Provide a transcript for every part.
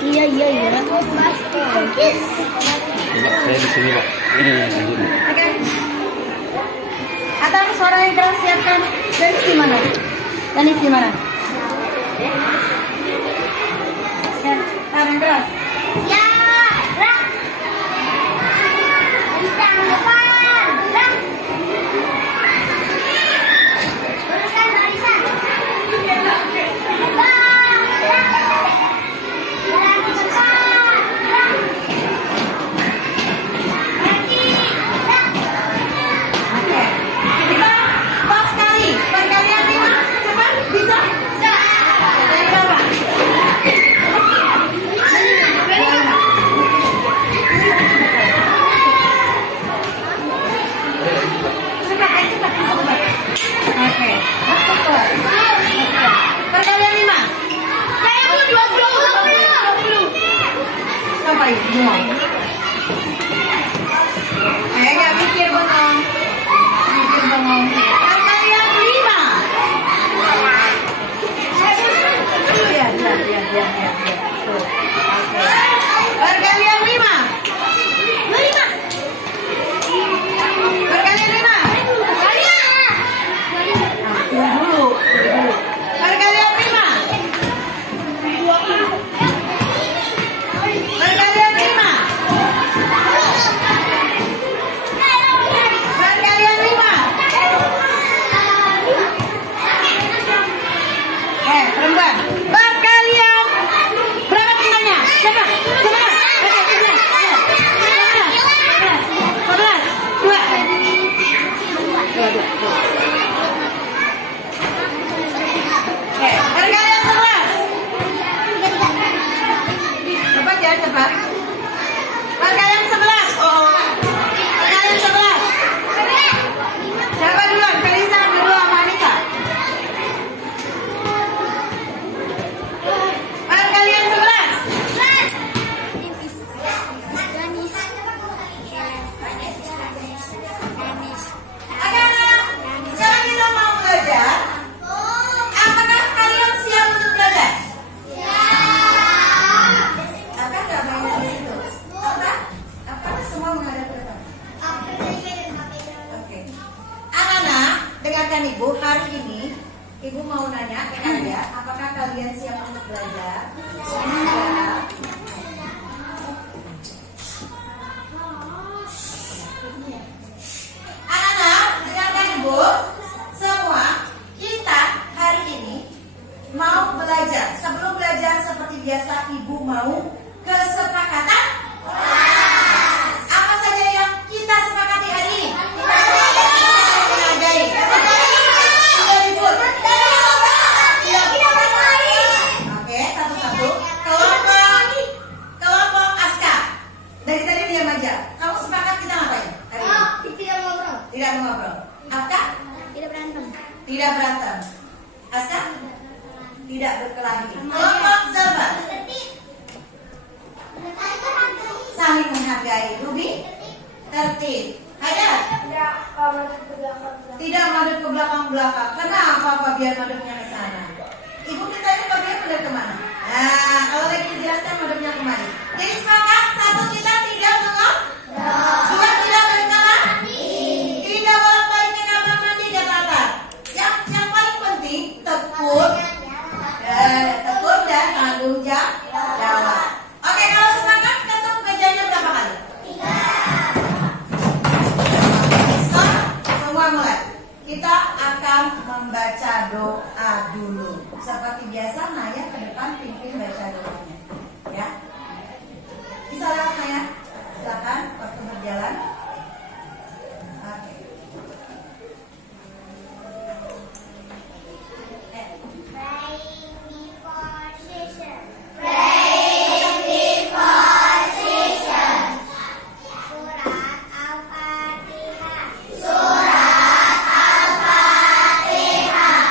Iya iya iya. Coba saya di sini, Pak. Ini di sini. Oke. Atau suara yang keras siapkan. Danis di mana? Danis di mana? Ya, suara yang keras. Ya, rak. Bisa depan, rak. Teruskan barisan. Depan, rak. Jalan ke depan, rak. Kaki, rak. Oke. Kita pas kali. Perkalian 5. Cepat, bisa? Dari berapa? Oke, masuk kelas. Perkalian 5. Saya mau 20. Sampai semua. Nggak mikir bengong. Mikir bengong. Perkalian 5. Iya. Tuh. Oke. Perkalian 5. Perkalian 5. Nah, dulu. Perkalian 5. Perkalian 5. Perkalian 5. Perempuan. Perkalian berapa tinggalnya? Coba. 11. Perkalian 11. Cepat ya, cepat. Perkalian 11. Perkalian 11. Siapa duluan? Felisa kedua sama Anissa. Perkalian 11. Anak-anak, sekarang kita mau belajar. Apakah kalian siap untuk belajar? Apakah nggak banyak di situ? Apakah semua menghadap ke depan? Oke. Anak-anak, dengarkan Ibu. Hari ini Ibu mau nanya ke kalian, apakah kalian siap untuk belajar? Siap. Anak-anak, dengarkan Ibu. Semua kita hari ini mau belajar. Sebelum belajar seperti biasa, Ibu mau kesepakatan. Apa saja yang kita sepakati hari ini? Menghargai. Sudah disebut. Oke, satu-satu. Kelompok askar. Dari tadi diam aja. Kamu sepakat kita ngapain hari ini? Tidak mengobrol. Askar? Tidak berantem. Askar? Tidak berkelahi. Kelompok sahabat. Saling menghargai. Ruby? Tertib. Haidar? Tidak madep ke belakang-belakang. Kenapa Pak biar madepnya ke sana? Ibu kita ini Pak biar madep kemana? Nah, kalau lagi dijelaskan madepnya kemana? Jadi sepakat, satu kita tidak mengobrol. Sudah tidak berkalah? Tidak bolak-balik ke kamar mandi ke latar. Yang paling penting tekun dan tanggung jawab. Oke, kalau sepakat ketuk mejanya berapa kali? 3. Stop. Semua mulai. Kita akan membaca doa dulu. Seperti biasa, Naya ke depan pimpin baca doanya. Ya. Bisa lewat Naya? Silakan waktu berjalan. Oke. Surat Al-Fatihah.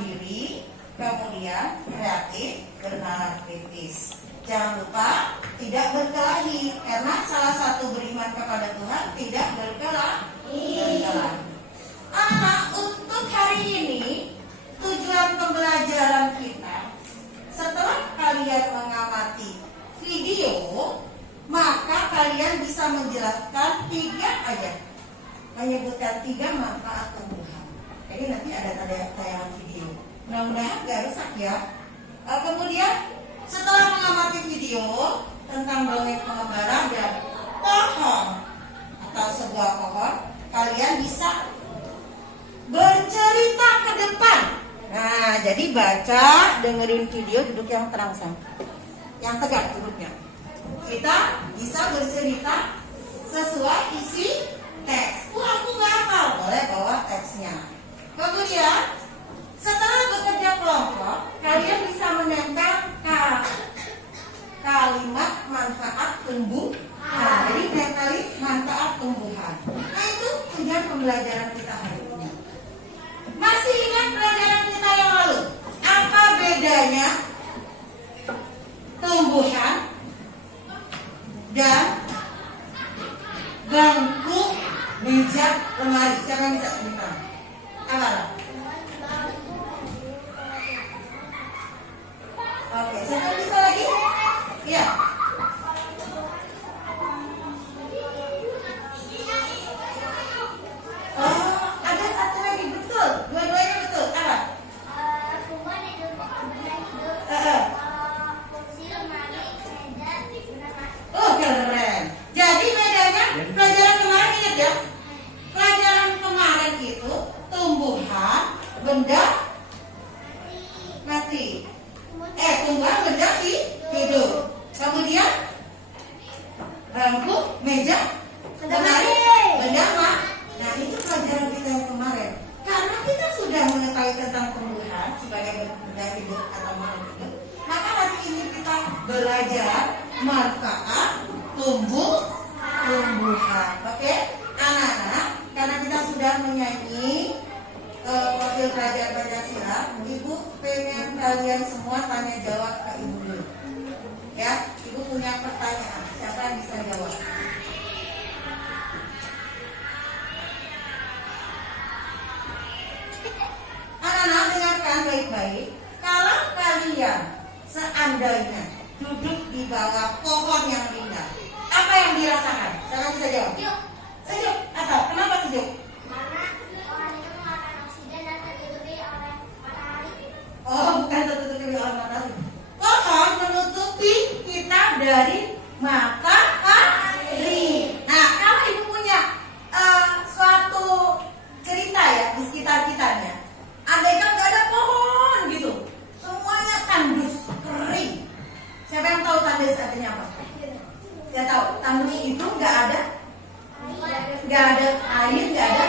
mandiri, kemudian kreatif, bernalar kritis. Jangan lupa tidak berkelahi, karena salah satu beriman kepada Tuhan tidak berkelahi. Anak, untuk hari ini tujuan pembelajaran kita, setelah kalian mengamati video, maka kalian bisa menjelaskan 3 aja, menyebutkan 3 manfaat tumbuhan. Jadi nanti ada tayangan video. Mudah-mudahan gak rusak ya. Kemudian setelah mengamati video tentang dongeng pengembara dan pohon atau sebuah pohon, kalian bisa bercerita ke depan. Nah, jadi baca, dengerin video, duduk yang terangsang, yang tegak duduknya. Kita bisa bercerita sesuai isi teks. Aku nggak hafal, boleh bawa teksnya. Kemudian setelah bekerja kelompok, kalian bisa menempelkan kalimat manfaat tumbuhan. Jadi tempelin manfaat tumbuhan. Nah, itu tujuan pembelajaran kita hari ini. Masih ingat pelajaran kita yang lalu? Apa bedanya tumbuhan dan bangku, meja, lemari? Siapa yang bisa cerita? Apa? Oke, siapa bisa lagi? Iya. Oh, ada satu lagi, betul. Dua-duanya betul. Apa? Tumbuhan hidup, benda hidup, kursi, lemari, meja, benda. Oh, keren. Jadi bedanya pelajaran kemarin, ingat ya? Pelajaran kemarin itu tumbuhan, benda mati. Tumbuhan, benda hidup. Kemudian bangku, meja, lemari, benda mati. Nah, itu pelajaran kita yang kemarin. Karena kita sudah mengetahui tentang tumbuhan sebagai benda hidup atau makhluk hidup, maka hari ini kita belajar manfaat tumbuhan. Oke, anak-anak, karena kita sudah menyanyi profil Kerajaan Pancasila, Ibu pengen kalian semua tanya jawab ke Ibu dulu. Ya, Ibu punya pertanyaan. Siapa yang bisa jawab? Anak-anak, dengarkan baik-baik. Kalau kalian seandainya duduk di bawah pohon yang indah, apa yang dirasakan? Siapa bisa jawab? Sejuk. Atau kenapa sejuk? Karena pohon itu mengeluarkan oksigen dan tertutupi oleh matahari. Oh, bukan tertutupi oleh matahari. Pohon menutupi kita dari matahari. Nah, kalau ibu punya suatu cerita ya di sekitar kitanya, andaikan nggak ada pohon gitu, semuanya tandus kering. Siapa yang tahu tandus artinya apa? Nggak tahu. Tandus itu nggak ada air, nggak ada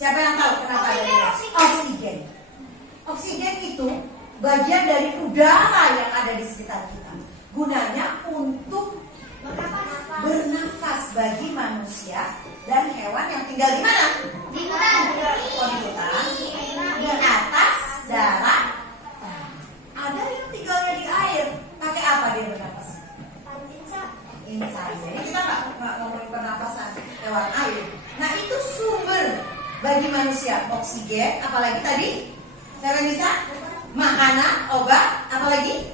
Siapa yang tahu kenapa ada relax? Oksigen. Oksigen itu bagian dari udara yang ada di sekitar kita. Gunanya untuk bernafas bagi manusia dan hewan yang tinggal di mana? Di hutan. Oh, di hutan, di atas darat. Ada yang tinggalnya di air. Pakai apa dia bernafas? Insan. Jadi kita nggak ngomongin pernapasan lewat air. Nah itu sumber bagi manusia oksigen. Apalagi tadi? Siapa bisa? Makanan, obat. Apalagi?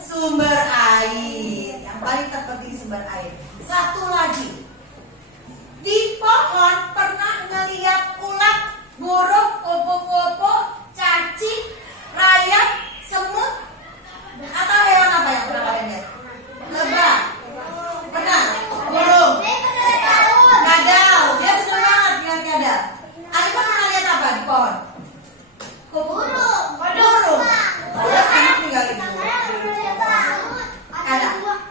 Sumber air. Yang paling terpenting sumber air. Satu lagi. Di pohon pernah ngeliat ulat, burung, kupu-kupu, cacing, rayap, semut, atau hewan apa yang pernah kalian lihat? Lebah. Pernah? Burung. Kadal. Dia senang banget lihat kadal. Alifah pernah lihat apa di pohon? Burung. Burung. Burung kan tinggal di kadal. Kadal di pohon.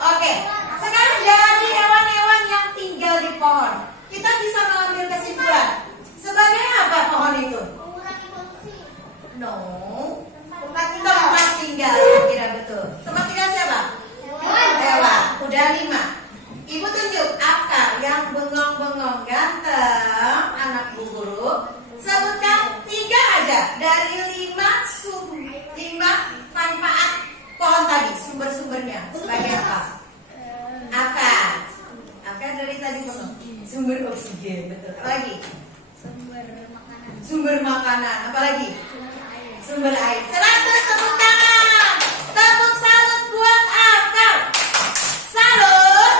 Oke. Sekarang dari hewan-hewan yang tinggal di pohon, kita bisa mengambil kesimpulan. Sebagai apa pohon itu? No. Tempat tinggal. Kira betul. Tempat tinggal siapa? Hewan. Udah 5. Ibu tunjuk akar yang bengong-bengong ganteng, anak Bu Guru. Sebutkan 3 aja dari 5 manfaat pohon tadi, sumber-sumbernya. Sebagai apa? Akar. Akar dari tadi bengong. Sumber oksigen, betul. Apa lagi? Sumber makanan. Apa lagi? Sumber air. 100 tepuk tangan. Tepuk salut buat akar. Salut.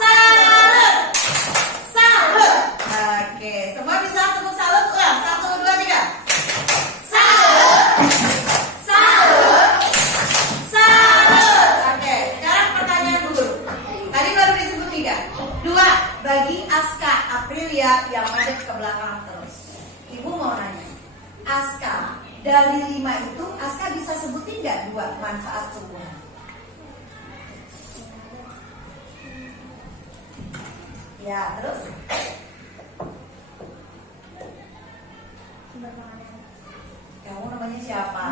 Salut. Salut. Oke, semua bisa tepuk salut ulang. 1, 2, 3. Salut. Salut. Salut. Oke, sekarang pertanyaan Bu Guru. Tadi baru disebut 3. 2 bagi Aska Aprilia yang madep ke belakang terus. Ibu mau nanya, Aska dari 5 itu, Aska bisa sebutin nggak 2 manfaat tumbuhan? Ya, terus? Kamu namanya siapa?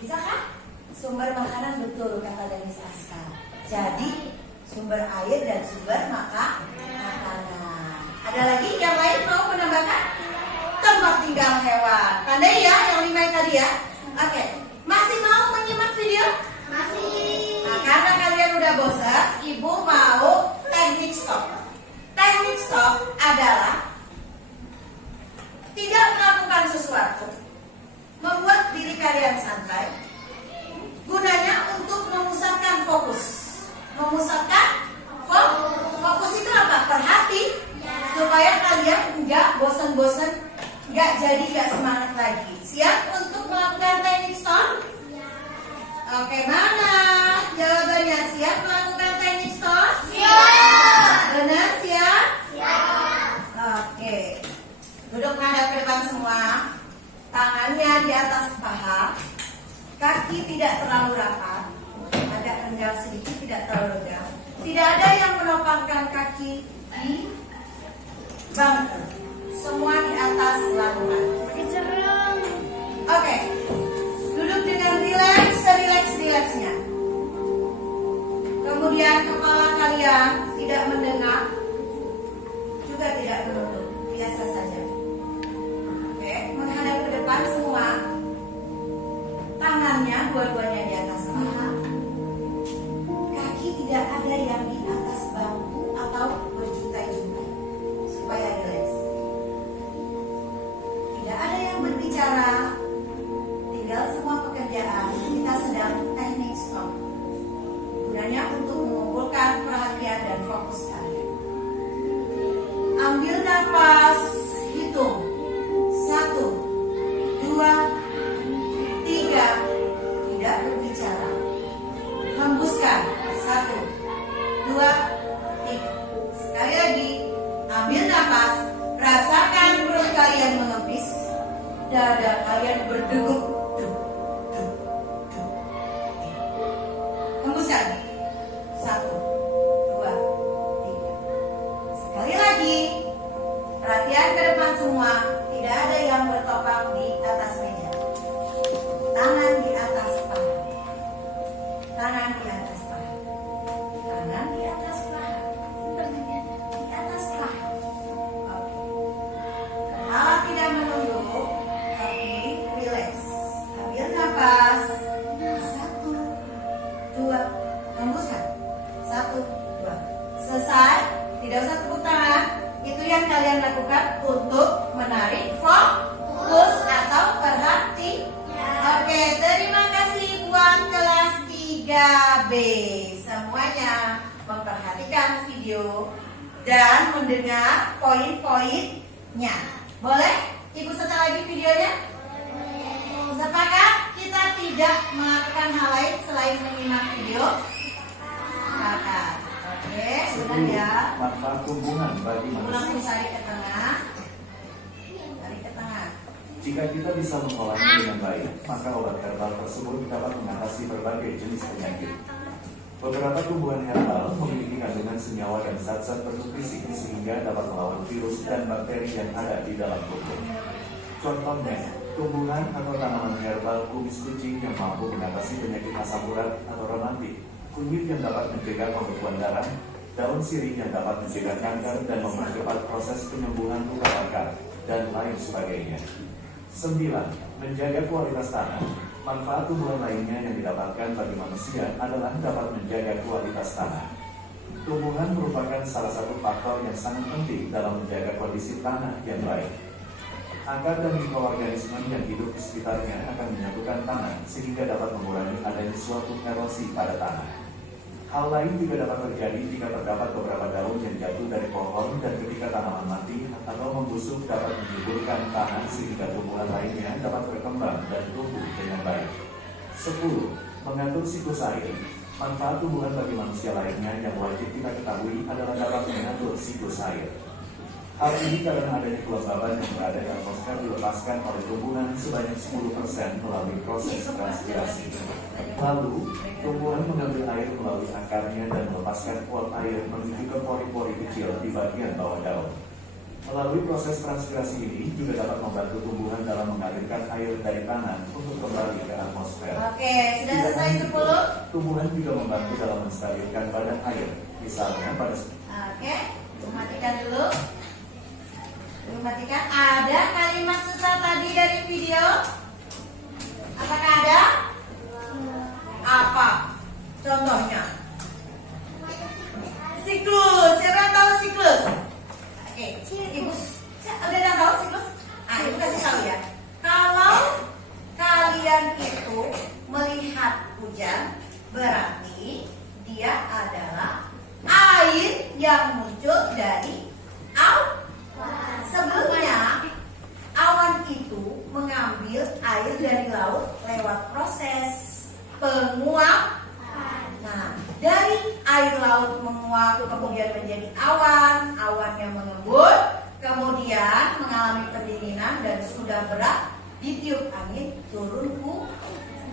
Bisa kan? Sumber makanan betul kata Denis Aska. Jadi sumber air dan sumber makanan. Ada lagi yang lain mau menambahkan? Tempat tinggal hewan. Pandai ya yang 5 tadi ya. Oke. Masih mau menyimak video? Masih. Nah, karena kalian udah bosan, ibu mau teknik stop. Teknik stop adalah tidak melakukan sesuatu, membuat diri kalian santai. Gunanya untuk memusatkan fokus. Memusatkan fokus itu apa? Perhati supaya kalian enggak bosan-bosan, enggak jadi enggak semangat lagi. Siap untuk melakukan teknik stop? Oke, mana jawabannya? Siap melakukan teknik stop? Siap. Benar siap? Siap. Oke. Duduk menghadap ke depan semua. Tangannya di atas paha. Kaki tidak terlalu rapat. Agak renggang sedikit, tidak terlalu renggang. Tidak ada yang menopangkan kaki di bangku. Semua di atas lambungan. Oke. Duduk dengan rileks, serileks-rileksnya. Kemudian kepala kalian tidak mendengar, juga tidak menunduk, biasa saja. Oke, menghadap ke depan semua. Tangannya dua-duanya di atas paha. Kaki tidak ada yang di atas bangku atau berjuntai-juntai, supaya rileks. Tidak ada yang berbicara. Tinggal semua pekerjaan kita sedang teknik stop. Gunanya untuk mengumpulkan perhatian dan fokus kalian. Ambil nafas, hitung 1, 2, 3. Tidak berbicara. Hembuskan 1, 2, 3. Sekali lagi, ambil nafas, rasakan perut kalian mengepis, dada kalian berdegup. Hembuskan 1, kalian lakukan untuk menarik fokus atau perhatian? Oke, terima kasih buat kelas 3B. Semuanya memperhatikan video dan mendengar poin-poinnya. Boleh? Ibu setel lagi videonya? Sepakat? Kita tidak melakukan hal lain selain menyimak video? Sepakat. Oke, ulang ya. Manfaat tumbuhan bagi Ulang manusia. tarik ke tengah. Tarik ke tengah. Jika kita bisa mengolahnya dengan baik, maka obat herbal tersebut dapat mengatasi berbagai jenis penyakit. Beberapa tumbuhan herbal memiliki kandungan senyawa dan zat-zat bernutrisi sehingga dapat melawan virus dan bakteri yang ada di dalam tubuh. Contohnya, tumbuhan atau tanaman herbal kumis kucing yang mampu mengatasi penyakit asam urat atau rematik, kunyit yang dapat mencegah pembekuan darah, daun sirih yang dapat mencegah kanker dan mempercepat proses penyembuhan luka bakar, dan lain sebagainya. 9. Menjaga kualitas tanah. Manfaat tumbuhan lainnya yang didapatkan bagi manusia adalah dapat menjaga kualitas tanah. Tumbuhan merupakan salah satu faktor yang sangat penting dalam menjaga kondisi tanah yang baik. Akar dan mikroorganisme yang hidup di sekitarnya akan menyatukan tanah sehingga dapat mengurangi adanya suatu erosi pada tanah. Hal lain juga dapat terjadi jika terdapat beberapa daun yang jatuh dari pohon dan ketika tanaman mati atau membusuk dapat menyuburkan tanah sehingga tumbuhan lainnya dapat berkembang dan tumbuh dengan baik. 10. Mengatur siklus air. Manfaat tumbuhan bagi manusia lainnya yang wajib kita ketahui adalah dapat mengatur siklus air. Hal ini karena adanya kelembaban yang berada di atmosfer dilepaskan oleh tumbuhan sebanyak 10% melalui proses transpirasi. Lalu, tumbuhan mengambil air melalui akarnya dan melepaskan uap air menuju ke pori-pori kecil di bagian bawah daun. Melalui proses transpirasi ini juga dapat membantu tumbuhan dalam mengalirkan air dari tanah untuk kembali ke atmosfer. Oke, sudah Tidak selesai hanya itu, 10. tumbuhan juga membantu dalam menstabilkan badan air. Misalnya pada Oke, matikan dulu. Matikan. Ada kalimat susah tadi dari video? Apakah ada? Apa? Contohnya? Siklus. Siapa yang tahu siklus? Oke, ibu udah tahu siklus? Ibu kasih tahu ya. Kalau kalian itu melihat hujan, berarti dia adalah air yang muncul dari awan. Sebelumnya, awan itu mengambil air dari laut lewat proses penguapan. Nah, dari air laut menguap kemudian menjadi awan, awannya mengembun, kemudian mengalami pendinginan dan sudah berat, ditiup angin, turun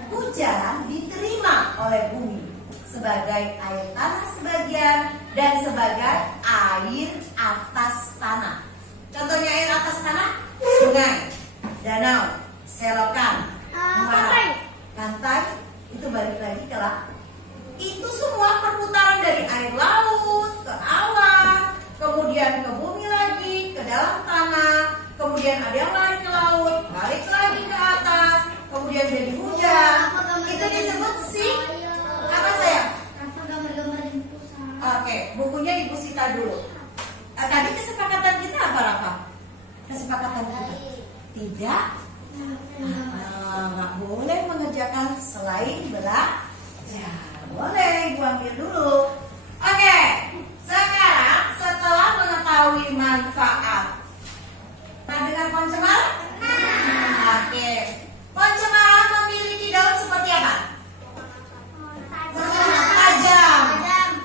hujan, diterima oleh bumi sebagai air tanah sebagian dan sebagai air atas tanah. Contohnya air atas tanah, sungai, danau, selokan, muara, pantai, itu balik lagi ke laut. Itu semua perputaran dari air laut ke awan, kemudian ke bumi lagi, ke dalam tanah, kemudian ada yang lari ke laut, balik lagi ke atas, kemudian jadi hujan. Itu disebut apa sayang? Oke, bukunya Ibu Sita dulu. Tadi kesepakatan kita apa, Rafa? Kesepakatan kita tidak nggak boleh mengerjakan selain belajar. Boleh, Ibu ambil dulu. Oke, sekarang setelah mengetahui manfaat, pernah dengar pohon cemara? Oke, pohon cemara memiliki daun seperti apa? Tajam.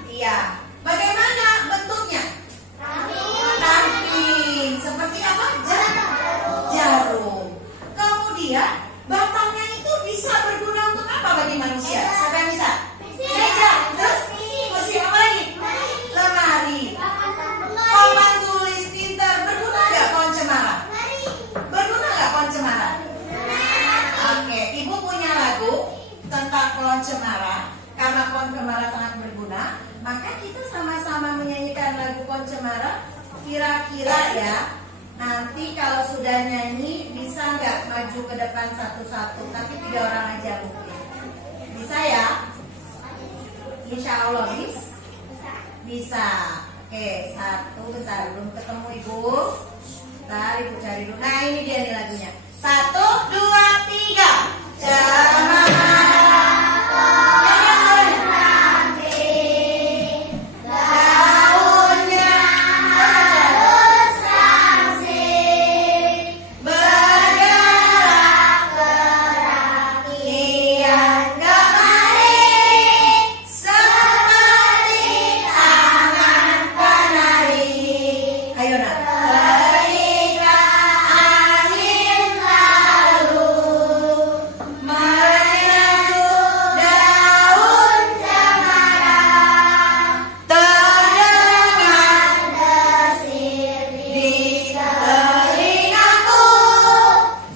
Iya. Bagaimana bentuknya? Ramping. Seperti apa? Jarum. Kemudian batangnya itu bisa berguna untuk apa bagi manusia? Siapa yang bisa? Meja. Terus mesin apa lagi? Lemari. Papan tulis, pintar. Berguna nggak pohon cemara? Berguna nggak pohon cemara? Oke, Ibu punya lagu tentang pohon cemara. Karena pohon cemara sangat berguna, maka kita sama-sama menyanyikan lagu pohon cemara. Kira-kira ya, nanti kalau sudah nyanyi bisa nggak maju ke depan satu-satu, tapi 3 orang aja mungkin. Bisa ya? Insya Allah bisa. Oke, satu besar. Belum ketemu Ibu. Ntar Ibu cari dulu. Nah ini dia nih lagunya. 1, 2, 3. Cemara daunnya harus langsing bergerak-gerak kian kemari seperti tangan penari. Ayo nak. Ketika angin lalu menyentuh daun cemara, terdengar desir di telingaku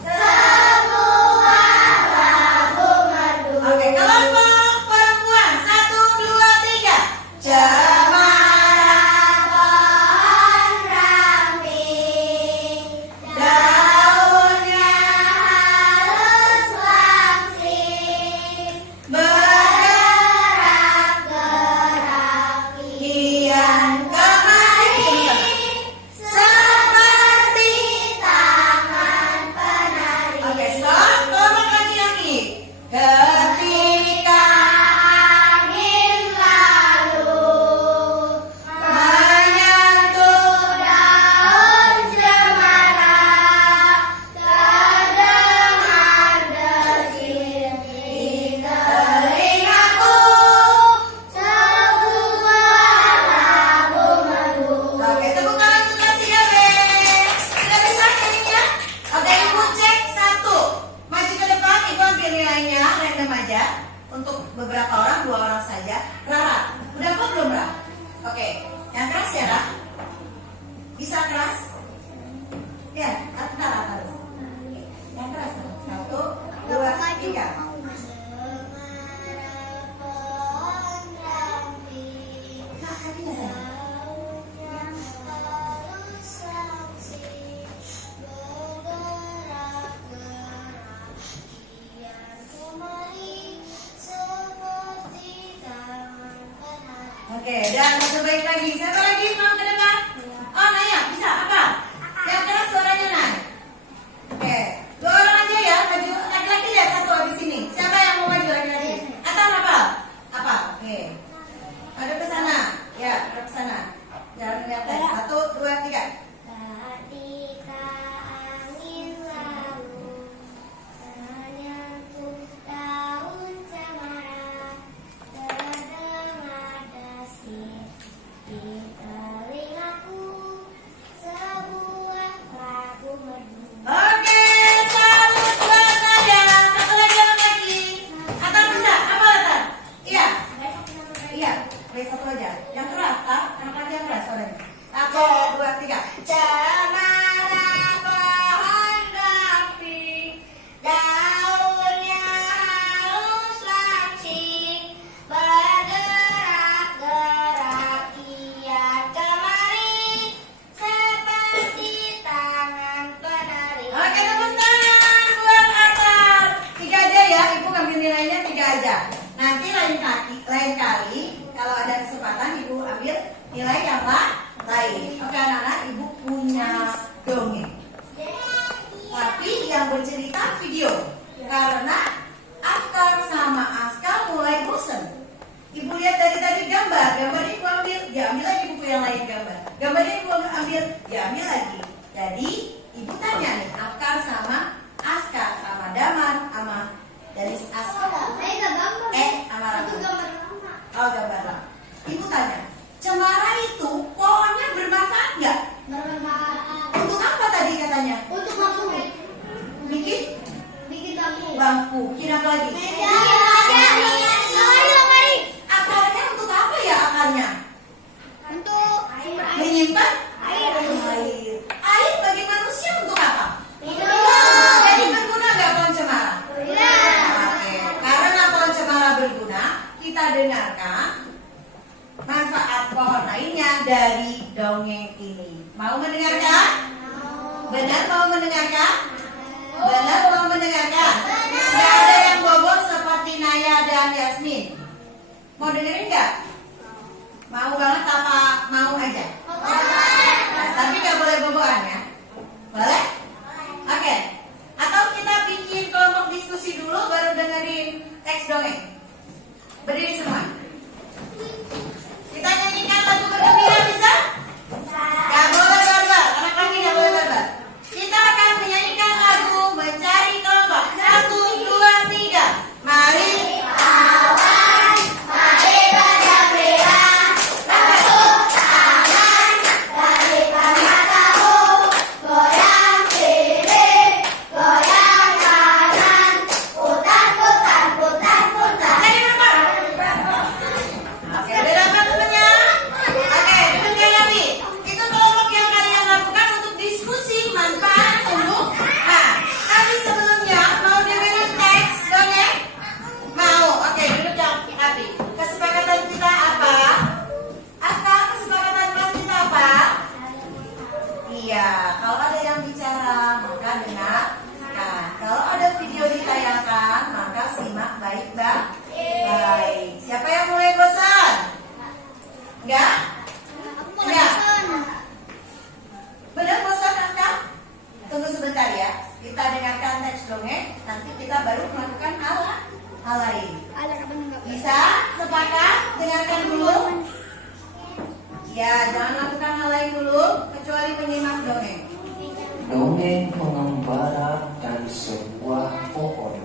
sebuah lagu merdu. Oke, kelompok perempuan 1, 2, 3. Cemara pohon ramping, daunnya halus langsing, bergerak-gerak kian kemari seperti tangan penari. Oke, stop. Kelompok laki-laki. Ketika angin lalu menyentuh daun cemara, terdengar desir di telingaku sebuah lagu merdu. Oke, tepuk tangan untuk kelas 3B. Sudah bisa nyanyinya? Oke, Ibu cek 1. Maju ke depan, Ibu ambil nilainya random aja. Untuk beberapa orang, 2 orang saja. Rara, udah kok belum Ra? Oke, yang keras ya Ra? Bisa keras? Ya, Rara harus. Yang keras. 1, 2, 3. Nah, kakinya sana. Oke, dan satu baik lagi. Siapa lagi mau ke depan? Oh, Naya, bisa apa? Yang keras suaranya naik. Oke, 2 orang aja ya, maju. Laki-laki ya, 1 habis ini. Siapa yang mau maju laki-laki? Atau apa? Apa? Oke. Ada ke sana. Ya, ada ke sana. Jangan kelihatan. 1, 2, 3. Ketika angin lalu menyentuh daun cemara, terdengar desir di telingaku sebuah lagu merdu. Oke, salut buat Naya. Satu lagi orang lagi. Atau bisa? Apa Atar? Iya. Iya, baik satu aja. Yang keras, tak? Anak lagi yang keras suaranya. 1, 2, 3. Cemara pohon ramping, daunnya halus langsing, bergerak-gerak kian kemari seperti tangan penari. Oke, tepuk tangan buat Atar. 3 aja ya, Ibu ngambil nilainya 3 aja. Nanti lain kali kalau ada kesempatan Ibu ambil nilai yang lain. Oke anak-anak, Ibu punya dongeng. Tapi yang bercerita video. Karena Afkar sama Askar mulai bosen. Ibu lihat dari tadi gambarnya Ibu ambil, diambil lagi buku yang lain gambar. Gambarnya Ibu ambil, diambil lagi. Jadi Ibu tanya nih, Afkar sama Askar sama Daman sama dari Askar. Sama Ratu. Oh, gambar lah. Ibu tanya, cemara itu pohonnya bermanfaat nggak? Untuk apa tadi katanya? Untuk bangku. Bikin Bikin bangku. bangku. Bikin apa lagi? Meja. Akarnya untuk apa ya akarnya? Untuk Menyimpan air. Air bagi manusia untuk apa? Minum. Jadi berguna nggak pohon cemara? Iya. Oke. Karena pohon cemara berguna, kita dengarkan manfaat pohon lainnya dari dongeng ini. Mau mendengarkan? Benar mau mendengarkan? Benar mau mendengarkan? Tidak ada yang bobot seperti Naya dan Yasmin. Mau dengerin nggak? Mau banget apa mau aja? Enggak? Aku mau Enggak. bosan. Benar bosan Kak? Tunggu sebentar ya. Kita dengarkan teks dongeng. Nanti kita baru melakukan hal lain. Ada kapan enggak? Bisa? Sepakat? Dengarkan dulu. Ya, jangan lakukan hal lain dulu kecuali menyimak dongeng. Dongeng pengembara dan sebuah pohon.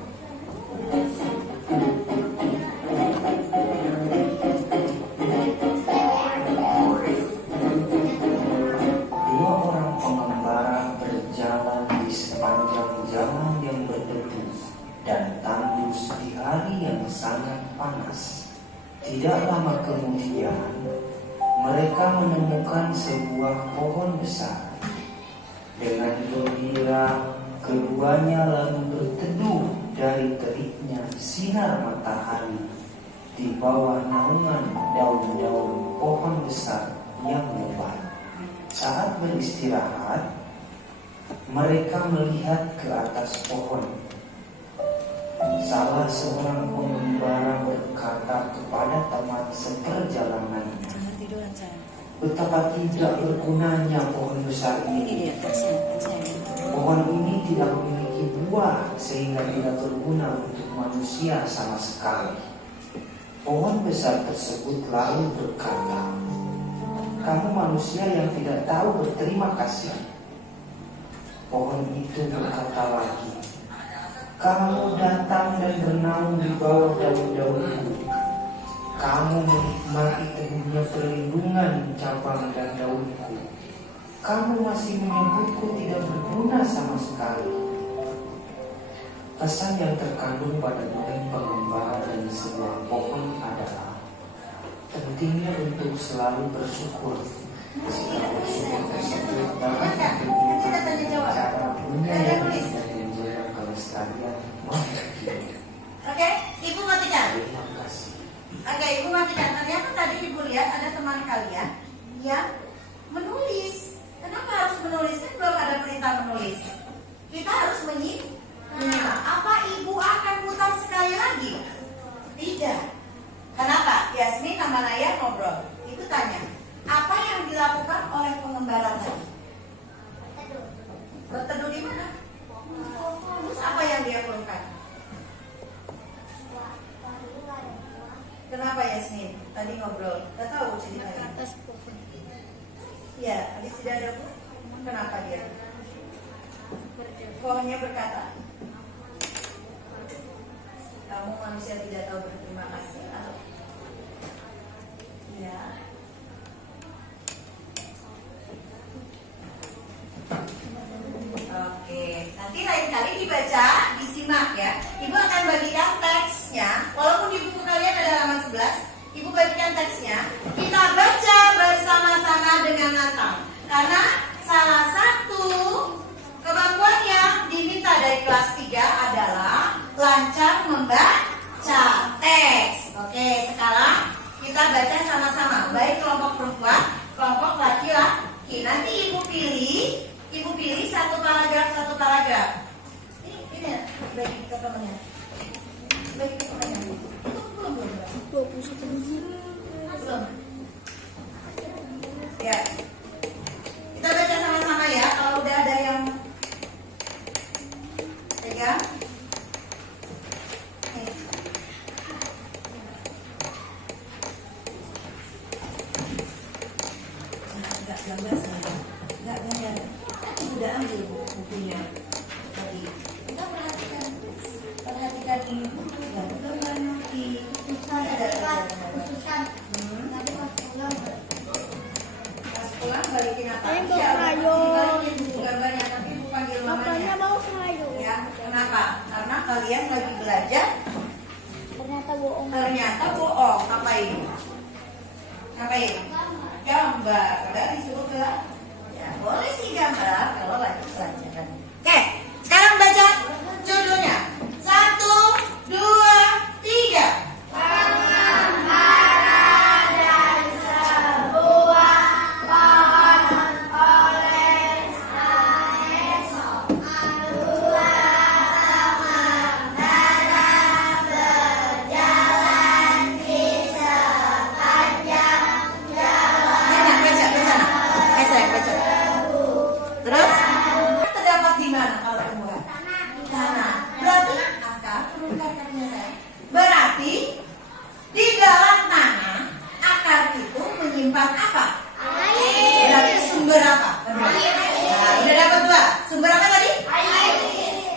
Dua orang pengembara berjalan di sepanjang jalan yang berdebu dan tandus di hari yang sangat panas. Tidak lama kemudian, mereka menemukan sebuah pohon besar. Dengan gembira, keduanya lalu berteduh dari teriknya sinar matahari di bawah naungan daun-daun pohon besar yang lebat. Saat beristirahat, mereka melihat ke atas pohon. Salah seorang pengembara berkata kepada teman seperjalanannya, "Betapa tidak bergunanya pohon besar ini. Pohon ini tidak memiliki buah sehingga tidak berguna untuk manusia sama sekali." Pohon besar tersebut lalu berkata, "Kamu manusia yang tidak tahu berterima kasih." Pohon itu berkata lagi, "Kamu datang dan bernaung di bawah daun-daunku. Kamu menikmati teguhnya perlindungan cabang dan daunku. Kamu masih menyebutku tidak berguna sama sekali." Pesan yang terkandung pada dongeng pengembara dan sebuah pohon adalah pentingnya untuk selalu bersyukur. Sikap bersyukur tersebut dapat menjadi cara dunia yang dan menjaga kelestarian makhluk hidup. Oke, Ibu matikan. Terima kasih. Oke, Ibu matikan. Ternyata tadi Ibu lihat ada teman kalian yang menulis. Kenapa harus menulis? Kan belum ada perintah menulis. Kita harus menyimak. Apa Ibu akan putar sekali lagi? Tidak. Kenapa? Yasmin sama Naya ngobrol. Itu tanya, apa yang dilakukan oleh pengembara tadi? Berteduh di mana? Terus apa yang dia keluhkan? Kenapa Yasmin? Tadi ngobrol. Gak tahu ceritanya. Iya, habis tidak ada bu. Kenapa dia? Pohonnya berkata, "Kamu manusia tidak tahu berterima kasih." Atau ya. Oke, nanti lain kali dibaca, disimak ya. Ibu akan bagikan teksnya, walaupun di buku kalian ada halaman 11. Ibu bagikan teksnya. Kita baca bersama-sama dengan lantang. Karena salah satu kemampuan yang diminta dari kelas 3 adalah lancar membaca teks. Oke, sekarang kita baca sama-sama. Baik kelompok perempuan, kelompok laki-laki. Nanti Ibu pilih satu paragraf. Ini bagi ke temannya. Bagi ke temannya. Belum. 21 menit. Belum. Ya. Kita baca sama-sama ya. Kalau udah ada yang pegang. Enggak gambar saja. Enggak gambar. Sudah ambil bukunya tadi. Kita perhatikan ini. Enggak gambar nanti. Khususan. Tapi pas pulang. Pas pulang balikin apa? Saya mau Iya, kayu. dibalikin buku gambarnya tapi bukan di Bapaknya ruangannya. mau sayur. Ya, kenapa? Karena kalian lagi belajar, Ternyata bohong. ternyata bohong. Ngapain? Gambar. Padahal disuruh ke, ya boleh sih gambar kalau lagi pelajaran. Oke, sekarang baca judulnya. 1, 2, 3. Berjalan di sepanjang jalan. Sumber apa? Nah, udah dapat 2. Sumber apa tadi?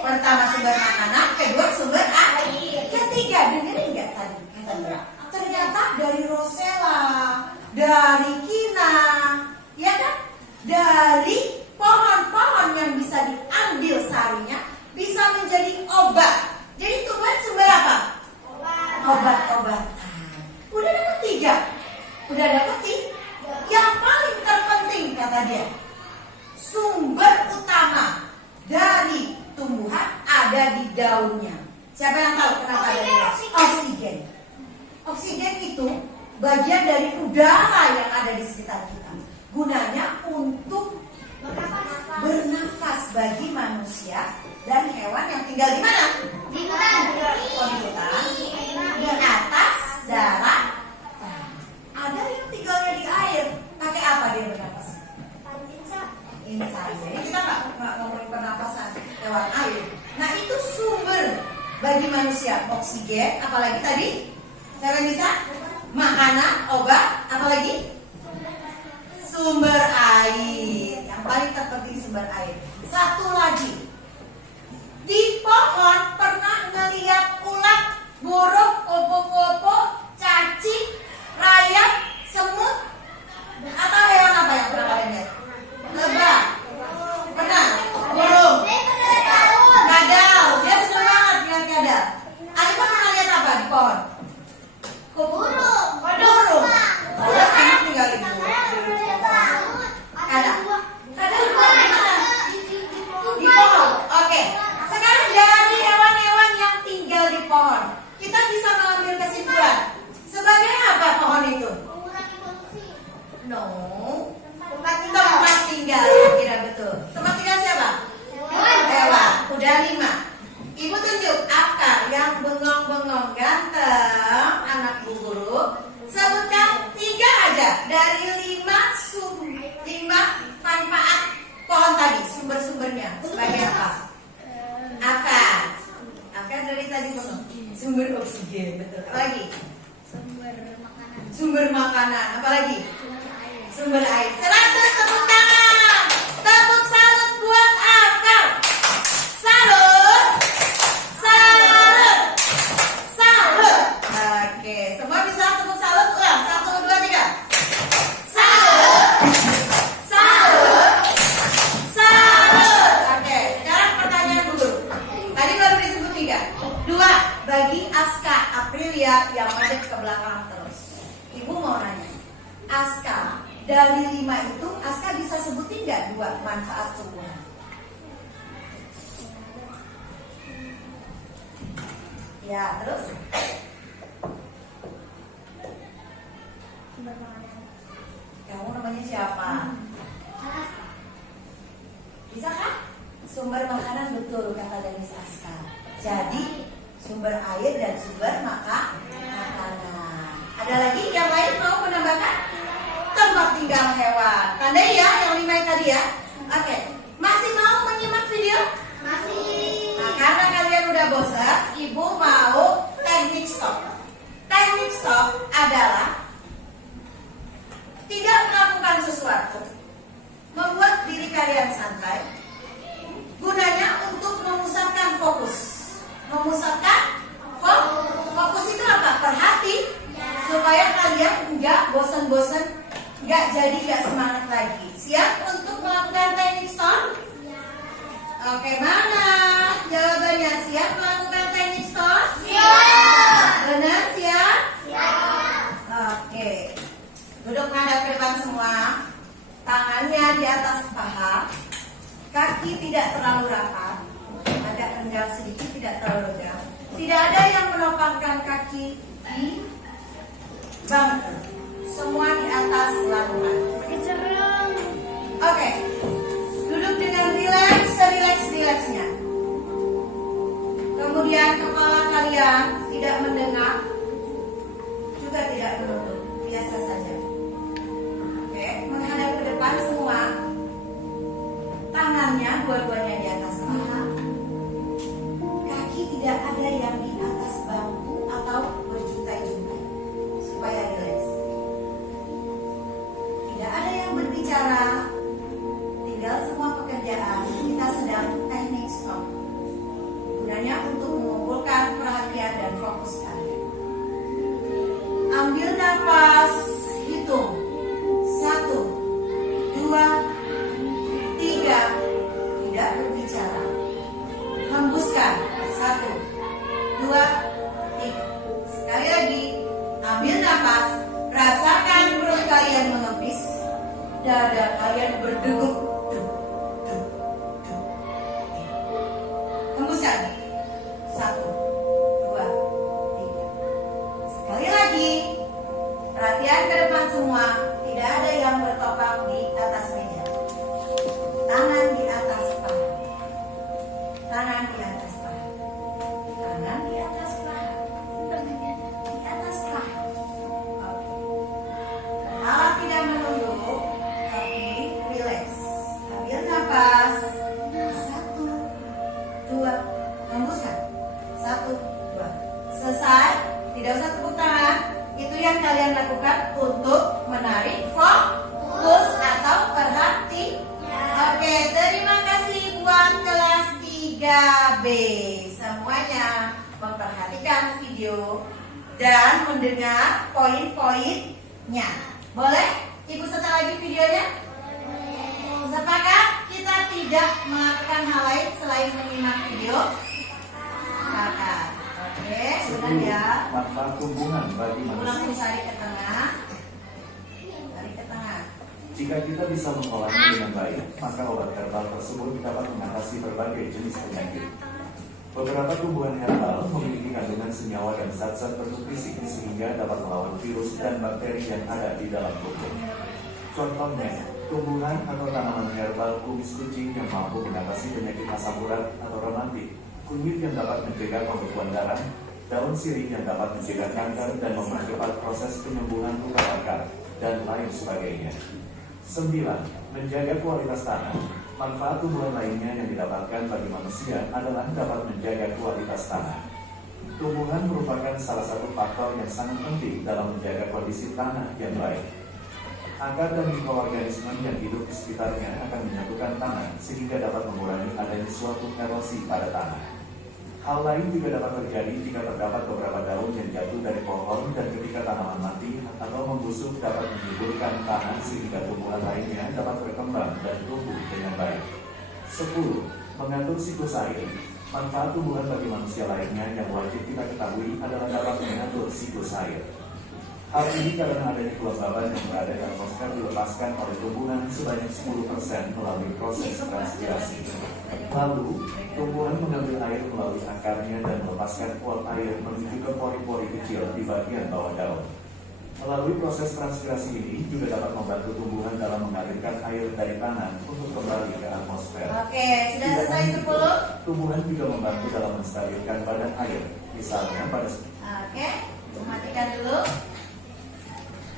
Pertama sumber makanan, kedua sumber air. Ketiga, dengerin nggak tadi kata dia? Ternyata dari Rosella, dari Kina, ya kan? Dari pohon-pohon yang bisa diambil sarinya bisa menjadi obat. Jadi tumbuhan sumber apa? Obat-obatan. Udah dapat 3. Udah dapat 3. Yang paling terpenting kata dia, sumber utama dari tumbuhan ada di daunnya. Siapa yang tahu kenapa ada di daun? Oksigen. Oksigen itu bagian dari udara yang ada di sekitar kita. Gunanya untuk bernafas bagi manusia dan hewan yang tinggal di mana? Di hutan, di atas darat. Ada yang tinggalnya di air. Pakai apa dia bernafas? Insan. Jadi kita nggak ngomongin pernapasan lewat air. Nah itu sumber bagi manusia, oksigen. Apalagi tadi? Siapa yang bisa? Makanan, obat. Apalagi? Sumber air. Yang paling terpenting sumber air. Satu lagi. Di pohon pernah melihat ulat, burung, kupu-kupu, cacing, rayap, semut, atau hewan apa yang pernah kalian lihat? Lebah. Pernah? Burung. Kadal. Dia senang banget lihat kadal. Alifah pernah lihat apa di pohon? Burung. Burung. Burung enak tinggal di kadal. Kadal di mana? Di pohon. Oke. Sekarang dari hewan-hewan yang tinggal di pohon, kita bisa mengambil kesimpulan. Sebagai apa pohon itu? No. Tempat tinggal. Kira betul. Tempat tinggal siapa? Hewan. Udah 5. Ibu tunjuk Afkar yang bengong-bengong ganteng, anak Bu Guru. Sebutkan 3 aja dari 5 manfaat pohon tadi, sumber-sumbernya. Sebagai apa? Afkar dari tadi bengong. Sumber oksigen, betul. Apa lagi? Sumber makanan. Apa lagi? Sumber air. 100 tepuk tangan. Tepuk salut buat Afkar. Salut. Salut. Salut. Oke, semua bisa tepuk salut ulang. 1, 2, 3. Salut. Salut. Salut. Oke, sekarang pertanyaan Bu Guru. Tadi baru disebut 3. 2 bagi Aska Aprilia yang masuk ke belakang terus. Ibu mau nanya, Aska dari 5 itu, Aska bisa sebutin nggak 2 manfaat tumbuhan? Ya, terus? Kamu namanya siapa? Bisa kan? Sumber makanan betul kata dari Aska. Jadi sumber air dan sumber makanan. Ada lagi yang lain mau menambahkan? Tempat tinggal hewan. Tandai ya yang 5 tadi ya. Oke. Masih mau menyimak video? Masih. Nah, karena kalian udah bosan, Ibu mau teknik stop. Teknik stop adalah tidak melakukan sesuatu, membuat diri kalian santai. Gunanya untuk memusatkan fokus. Memusatkan fokus itu apa? Perhati supaya kalian nggak bosan-bosan, nggak semangat lagi. Siap untuk melakukan teknik stop? Oke, mana jawabannya? Siap melakukan teknik stop? Siap. Benar siap? Siap. Oke. Duduk menghadap ke depan semua. Tangannya di atas paha. Kaki tidak terlalu rapat. Agak renggang sedikit, tidak terlalu renggang. Tidak ada yang menopangkan kaki di bangku. Semua di atas laluan. Oke. Duduk dengan rileks, serileks-rileksnya. Kemudian kepala kalian tidak mendengar, juga tidak menutup, biasa saja. Oke, menghadap ke depan semua. Tangannya dua-duanya di atas paha. Kaki tidak ada yang di atas bangku atau berjuntai-juntai, supaya rileks. Tidak ada yang berbicara, Tujuannya untuk mengumpulkan perhatian dan fokus kalian. Ambil nafas, hitung. 1, 2, 3. Tidak berbicara. Hembuskan. 1, 2, 3. Sekali lagi, ambil nafas. Rasakan perut kalian mengepis, dada kalian berdegup. Hembuskan. 1, 2, 3. Sekali lagi, perhatian ke depan semua. Tidak ada yang bertopang di atas meja. Tangan di atas paha. Tangan di atas paha. Tangan di atas paha. Di atas paha. Oke. Kepala tidak menunduk, tapi relax. Ambil nafas. 1, 2. Hembuskan. 1, 2. Selesai. Tidak usah tepuk tangan. Itu yang kalian lakukan untuk menarik fokus atau perhatian. Oke, terima kasih buat kelas 3B. Semuanya memperhatikan video dan mendengar poin-poinnya. Boleh? Ibu setel lagi videonya? Sepakat kita tidak melakukan hal lain selain menyimak video? Sepakat. Oke, ulang 10. ya. Manfaat tumbuhan bagi Ulang manusia. terus, tarik ke tengah. Tarik ke tengah. Jika kita bisa mengolahnya dengan baik, maka obat herbal tersebut dapat mengatasi berbagai jenis penyakit. Beberapa tumbuhan herbal memiliki kandungan senyawa dan zat-zat bernutrisi sehingga dapat melawan virus dan bakteri yang ada di dalam tubuh. Contohnya, tumbuhan atau tanaman herbal kumis kucing yang mampu mengatasi penyakit asam urat atau rematik, kunyit yang dapat mencegah pembekuan darah, daun sirih yang dapat mencegah kanker dan mempercepat proses penyembuhan luka bakar, dan lain sebagainya. 9. Menjaga kualitas tanah. Manfaat tumbuhan lainnya yang didapatkan bagi manusia adalah dapat menjaga kualitas tanah. Tumbuhan merupakan salah satu faktor yang sangat penting dalam menjaga kondisi tanah yang baik. Akar dan mikroorganisme yang hidup di sekitarnya akan menyatukan tanah sehingga dapat mengurangi adanya suatu erosi pada tanah. Hal lain juga dapat terjadi jika terdapat beberapa daun yang jatuh dari pohon dan ketika tanaman mati atau membusuk dapat menyuburkan tanah sehingga tumbuhan lainnya dapat berkembang dan tumbuh dengan baik. 10. Mengatur siklus air. Manfaat tumbuhan bagi manusia lainnya yang wajib kita ketahui adalah dapat mengatur siklus air. Hal ini karena adanya kelembaban yang berada di atmosfer dilepaskan oleh tumbuhan sebanyak 10% melalui proses transpirasi. Lalu, tumbuhan mengambil air melalui akarnya dan melepaskan uap air menuju ke pori-pori kecil di bagian bawah daun. Melalui proses transpirasi ini juga dapat membantu tumbuhan dalam mengalirkan air dari tanah untuk kembali ke atmosfer. Oke, sudah selesai 10. Tumbuhan juga membantu dalam menstabilkan badan air, misalnya pada Oke, matikan dulu.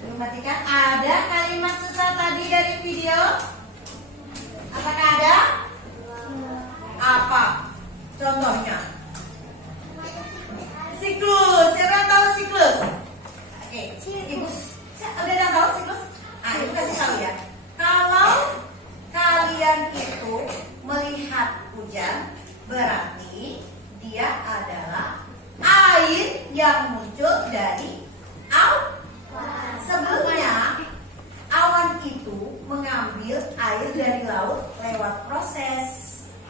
Belum matikan. Ada kalimat susah tadi dari video? Apakah ada? Apa? Contohnya? Siklus. Siapa yang tahu siklus? Oke, ibu udah tahu siklus? Ah, ibu kasih tahu ya. Kalau kalian itu melihat hujan, berarti dia adalah air yang muncul dari awan. Sebelumnya, awan itu mengambil air dari laut lewat proses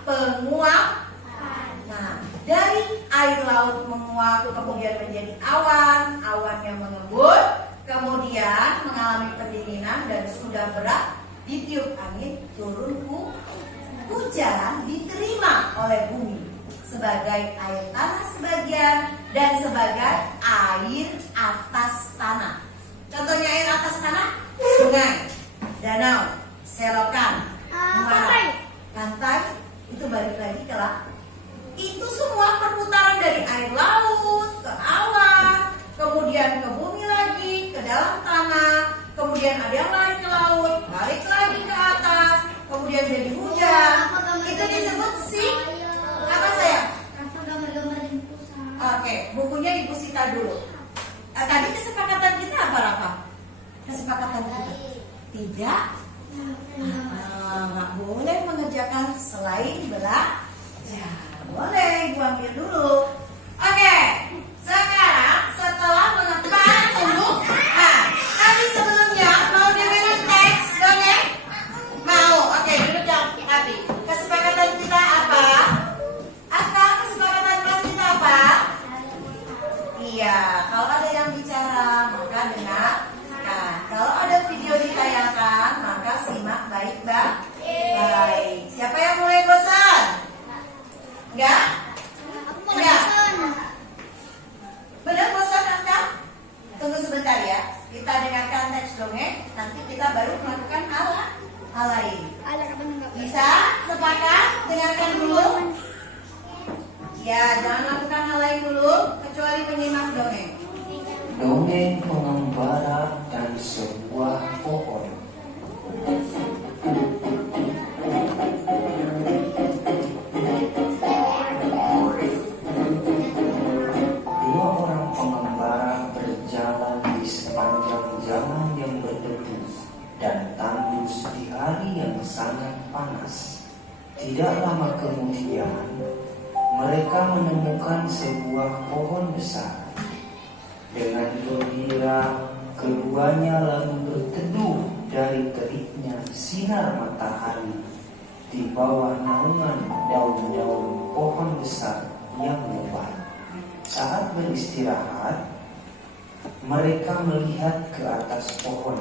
penguapan. Nah, dari air laut menguap kemudian menjadi awan, awannya mengembun, kemudian mengalami pendinginan dan sudah berat, ditiup angin, turun hujan diterima oleh bumi sebagai air tanah sebagian dan sebagai air atas tanah. Contohnya air atas tanah, sungai, danau, selokan, muara, pantai, itu balik lagi ke laut. Itu semua perputaran dari air laut ke awan, kemudian ke bumi lagi, ke dalam tanah, kemudian ada yang lari ke laut, balik lagi ke atas, kemudian jadi hujan. Itu disebut apa sayang? Oke, bukunya Ibu Sita dulu. Tadi kesepakatan kita apa, Rafa? Kesepakatan kita tidak nggak boleh mengerjakan selain belajar. Boleh, Ibu ambil dulu. Oke, sekarang setelah mengepas tumbuh, tapi sebelumnya mau dengerin teks dongeng? Mau? Oke, duduk yang Abi. Kesepakatan kita apa? Kesepakatan kelas kita apa? Iya, kalau ada yang bicara maka dengarkan. Kalau ada video ditayangkan maka simak baik-baik. Siapa yang mulai bosan? Enggak? Enggak? Benar bosan Naskah? Tunggu sebentar ya. Kita dengarkan teks dongeng. Nanti kita baru melakukan hal lain. Bisa? Sepakat? Dengarkan dulu. Ya, jangan lakukan hal lain dulu kecuali menyimak dongeng. Dongeng pengembara dan sebuah pohon. Dua orang pengembara berjalan di sepanjang jalan yang berdebu dan tandus di hari yang sangat panas. Tidak lama kemudian, mereka menemukan sebuah pohon besar. Dengan gembira, keduanya lalu berteduh dari teriknya sinar matahari di bawah naungan daun-daun pohon besar yang lebat. Saat beristirahat, mereka melihat ke atas pohon.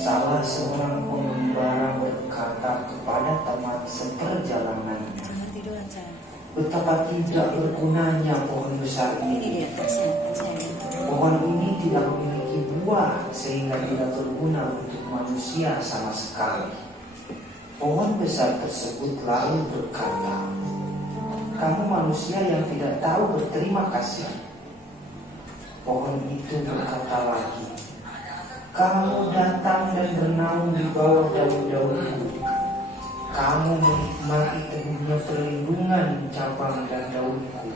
Salah seorang pengembara berkata kepada teman seperjalanannya, "Betapa tidak bergunanya pohon besar ini. Pohon ini tidak memiliki buah sehingga tidak berguna untuk manusia sama sekali." Pohon besar tersebut lalu berkata, "Kamu manusia yang tidak tahu berterima kasih." Pohon itu berkata lagi, "Kamu datang dan bernaung di bawah daun-daunku. Kamu menikmati teguhnya perlindungan cabang dan daunku.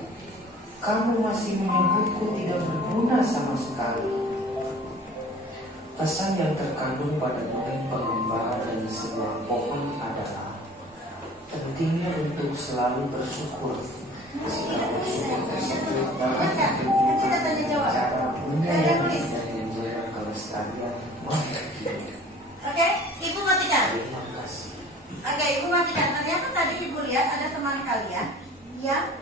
Kamu masih menyebutku tidak berguna sama sekali." Pesan yang terkandung pada dongeng pengembara dari sebuah pohon adalah pentingnya untuk selalu bersyukur. Sikap bersyukur tersebut dapat menjadi cara menyayangi dan menjaga kelestarian makhluk hidup. Oke, Ibu matikan. Terima kasih. Oke, Ibu matikan. Ternyata tadi Ibu lihat ada teman kalian yang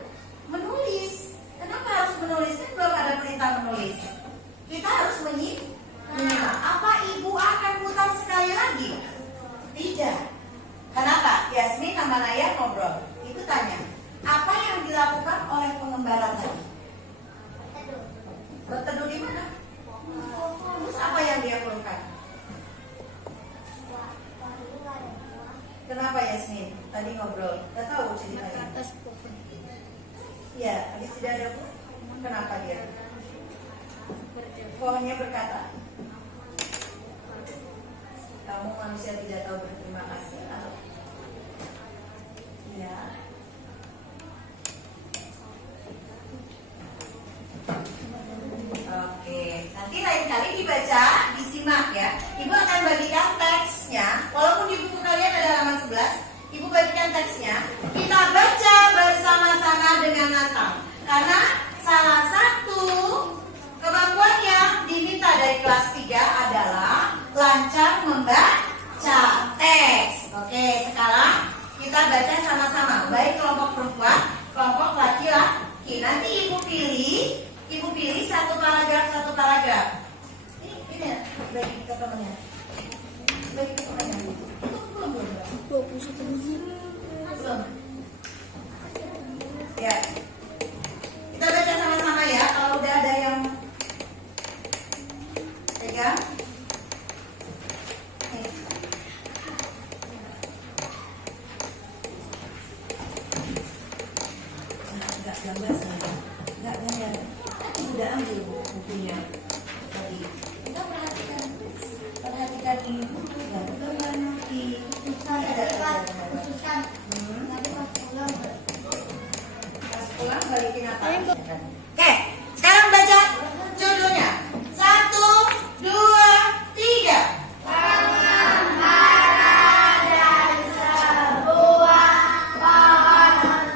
menulis. Kenapa harus menulis? Kan belum ada perintah menulis. Kita harus menyimak. Apa Ibu akan putar sekali lagi? Tidak. Kenapa? Yasmin sama Naya ngobrol. Itu tanya, apa yang dilakukan oleh pengembara tadi? Berteduh di mana? Terus apa yang dia keluhkan? Kenapa Yasmin? Tadi ngobrol, gak tahu ceritanya. Iya, habis tidak ada pun. Kenapa dia? Pohonnya berkata, "Kamu manusia tidak tahu berterima kasih." Atau iya. Oke, nanti lain kali dibaca, disimak ya. Ibu akan bagikan teksnya. Walaupun di buku kalian ada halaman 11, Ibu bagikan teksnya. Kita baca bersama-sama dengan lantang. Karena salah satu kemampuan yang diminta dari kelas 3 adalah lancar membaca teks. Oke, sekarang kita baca sama-sama. Baik kelompok perempuan, kelompok laki-laki. Nanti Ibu pilih satu paragraf. Ini bagi ke temannya. Bagi ke temannya. Belum. Ya. Kita baca sama-sama ya. Kalau udah ada yang pegang. Enggak gambar saja. Enggak gambar. Sudah ambil bukunya tadi. Kita perhatikan Ibu dan gambar nanti. Pas pulang balikin apa? Oke, sekarang baca judulnya. 1, 2, 3. Pengembara dan sebuah pohon.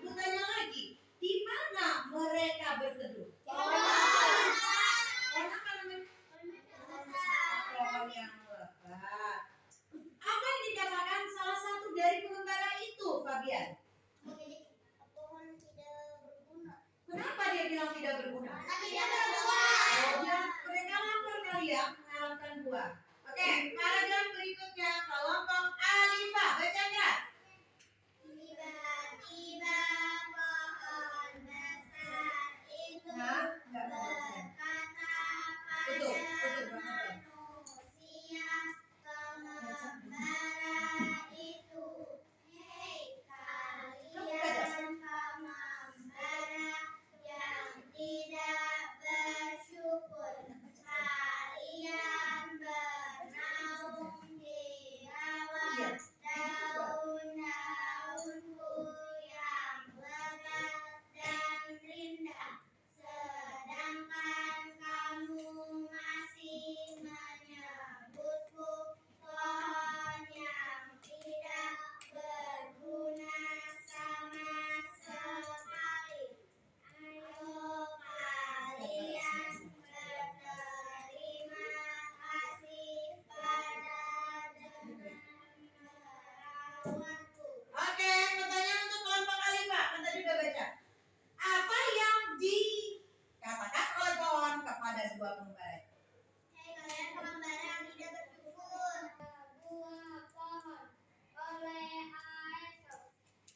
Ibu tanya lagi, di mana mereka berteduh? Pohon apa namanya? Pohon yang lebat. Apa yang dikatakan salah satu dari pengembara itu, Fabian? Pohon tidak berguna. Kenapa dia bilang tidak berguna? Tidak berbuah. Mereka lapar kali ya mengharapkan buah. Oke, paragraf berikutnya kelompok Alifa, baca keras. Tiba-tiba pohon besar itu Nah, enggak baca. berkata Tutup, pada tutup, baca. manusia pengembara itu, hei kalian pengembara yang tidak bersyukur, kalian bernaung di bawah daun-daunku yang lebat dan rindang, sedangkan kamu masih menyebutku pohon yang tidak berguna sama sekali. Ayo kalian berterima kasih pada dengan merawatku. Oke, pertanyaan untuk kelompok Alifa, kan tadi udah baca. Apa yang dikatakan oleh pohon kepada dua pengembara? Hei kalian pengembara yang tidak bersyukur. Buah pohon oleh Aesop.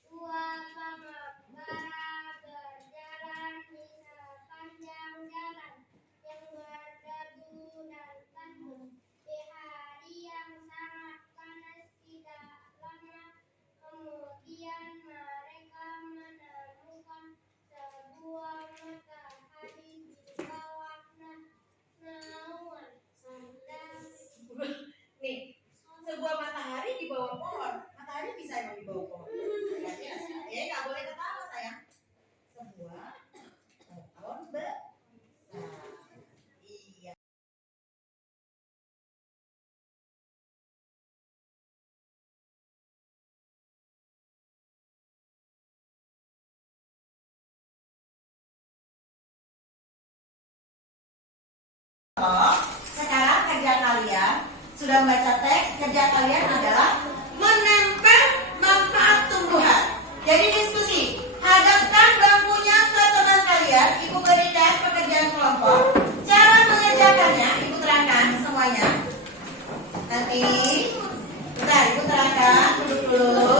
Dua pengembara berjalan di sepanjang jalan yang berdebu dan penuh. Di hari yang sangat panas tidak lama kemudian mereka menemukan sebuah matahari di bawah naungan Nih, sebuah matahari di bawah pohon. Matahari bisa emang di bawah pohon. Ya, nggak boleh ketawa sayang. Sebuah pohon besar. Iya. Sekarang kerja kalian sudah membaca teks. Kerja kalian adalah menempel manfaat tumbuhan. Jadi diskusi. Hadapkan bangkunya ke teman kalian. Ibu berikan pekerjaan kelompok. Cara mengerjakannya ibu terangkan semuanya. Nanti, bentar ibu terangkan. Duduk dulu.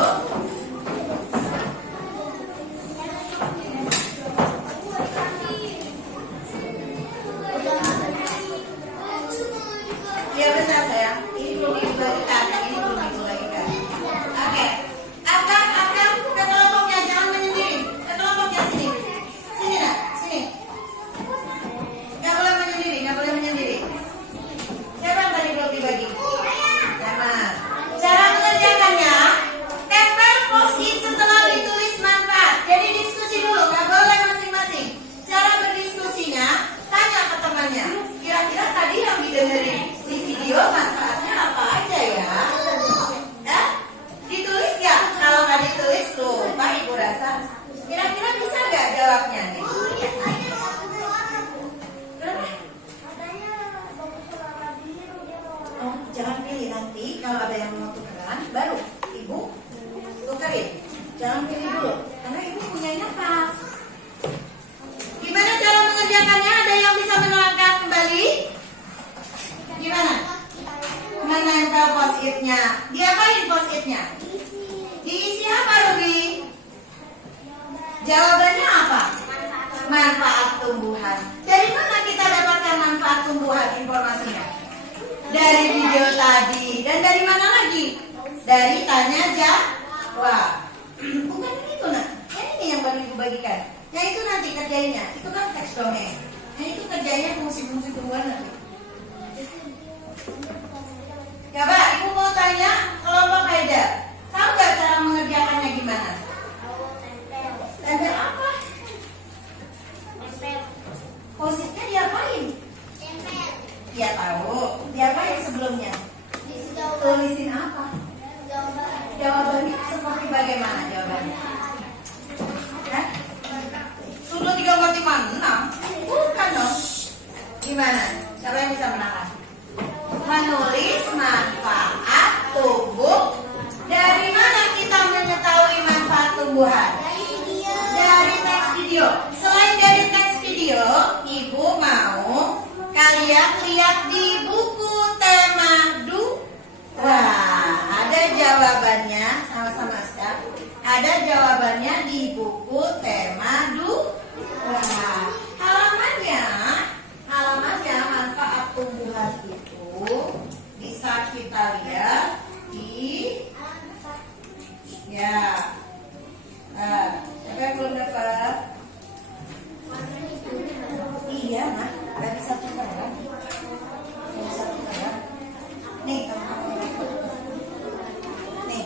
Iya benar sayang. Ini belum ibu bagikan. Ini belum ibu bagikan. Oke. Akan ke kelompoknya, jangan menyendiri. Ke kelompoknya sini. Sini nak, sini. Nggak boleh menyendiri, nggak boleh menyendiri. Siapa yang tadi belum dibagi? Sama. Cara mengerjakannya, tempel post-it setelah ditulis manfaat. Jadi diskusi dulu, nggak boleh masing-masing. Cara berdiskusinya, tanya ke temannya. Kira-kira tadi yang didengerin di video manfaatnya apa aja ya? Ditulis ya? Kalau nggak ditulis lupa ibu rasa. Kira-kira bisa nggak jawabnya nih? Kenapa? Oh, jangan pilih nanti kalau ada yang mau tukeran baru ibu tukerin. Jangan pilih dulu karena ibu punyanya pas. Gimana cara mengerjakannya? Ada yang bisa menerangkan kembali? Gimana? Menempel post-itnya. Diapain post-itnya? Diisi apa Ruby? Jawabannya apa? Manfaat tumbuhan. Dari mana kita dapatkan manfaat tumbuhan informasinya? Dari video tadi. Dan dari mana lagi? Dari tanya jawab. Bukan itu nak. Yang ini yang baru ibu bagikan. Yang itu nanti kerjainnya. Itu kan teks dongeng. Yang itu kerjanya fungsi-fungsi tumbuhan nanti. Coba ibu mau tanya kelompok Haida. Tahu nggak cara mengerjakannya gimana? Tempel apa? Post-itnya diapain? Dia tahu. Diapain sebelumnya? Tulisin apa? Jawabannya seperti bagaimana jawabannya? tumbuhan? Dari teks video. Selain dari teks video, Ibu mau kalian lihat di buku tema Wah, ada jawabannya sama-sama Staf. Ada jawabannya di buku tema Wah, halamannya manfaat tumbuhan itu bisa kita lihat di siapa yang belum dapat? Iya, Mak. Dari satu barang. Nih, nih.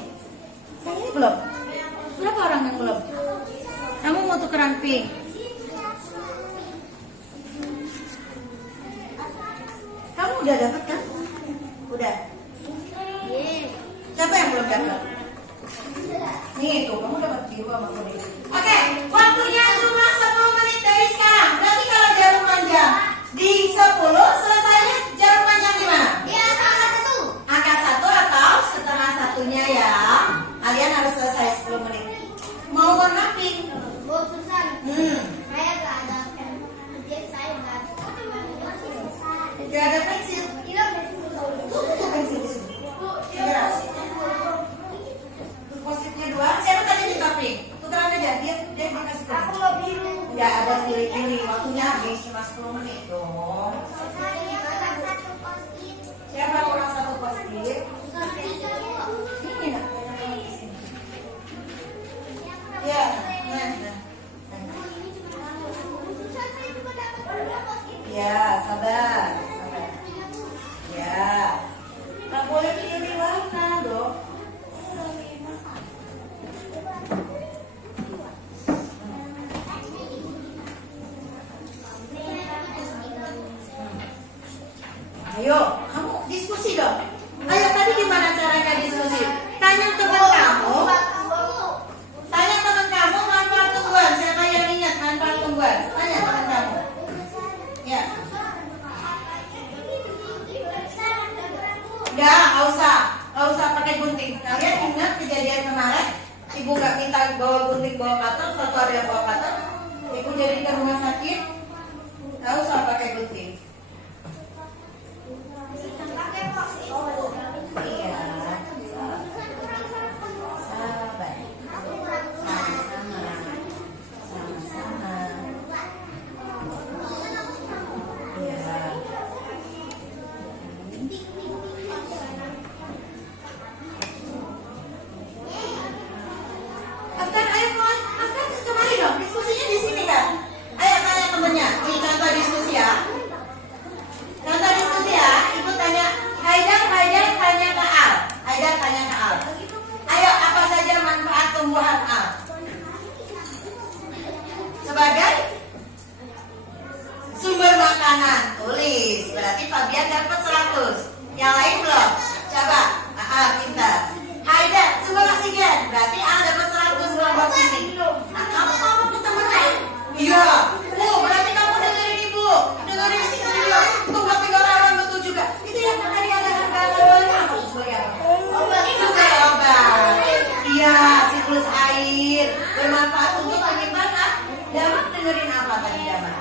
Yang ini belum. Berapa orang yang belum? Kamu mau tukeran pink? Kamu udah dapat kan? Udah. Siapa yang belum dapat? Nih tuh, kamu dapat biru sama kuning. Oke, waktunya cuma 10 menit dari sekarang. Berarti kalau jarum panjang di 10, selesainya jarum panjang di mana? Di angka 1. Angka 1 atau setengah satunya ya. Kalian harus selesai 10 menit. Mau warna pink? Bu Susan. Saya nggak ada pen. Jadi saya nggak ada. Tidak ada pensil. Tidak pensil. Tuh, ada pensil di sini. Segera. Positnya 2. Siapa tadi minta pink? Tukeran aja. Dia dikasih pink. Aku mau biru. Ya ada pilih-pilih. Waktunya habis cuma 10 menit dong. Saya kurang 1 post-it. Siapa kurang 1 post-it? Ini nak. Ya, nah. Ya, sabar. Ya. Nggak boleh pilih warna dong. Ayo, kamu diskusi dong. Ayo, tadi gimana caranya diskusi? Tanya teman kamu. Tanya teman kamu manfaat tumbuhan. Siapa yang ingat manfaat tumbuhan? Tanya teman kamu. Ya. Ya, nggak usah pakai gunting. Kalian ingat kejadian kemarin? Ibu nggak minta bawa gunting, bawa cutter. Suatu hari yang bawa cutter. Ibu jadi ke rumah sakit. Nggak usah pakai gunting. Iya. Sabar. Sama-sama. Iya. Afgan, ayo kawan. Afgan, kemari dong. Diskusinya di sini kan. Ayo tanya temennya. Ini contoh diskusi ya. Contoh diskusi ya. Ibu tanya. Haidar tanya ke Al. Haidar tanya ke Al. Ayo, apa saja manfaat tumbuhan Al? Sebagai sumber makanan. Tulis. Berarti Fabian dapat 100. Yang lain belum? Coba. Pintar. Haidar, sumber oksigen. Berarti Al dapat 100 kelompok sini. Nah, kamu ngomong ke temennya. Iya. Berarti kamu dengerin ibu. Dengerin ibu. Itu buat 3 orang betul juga. Itu yang tadi ada harga-harganya. Sebagai obat. Iya, siklus air. Bermanfaat untuk penyimpanan. Damat dengerin apa tadi Damat?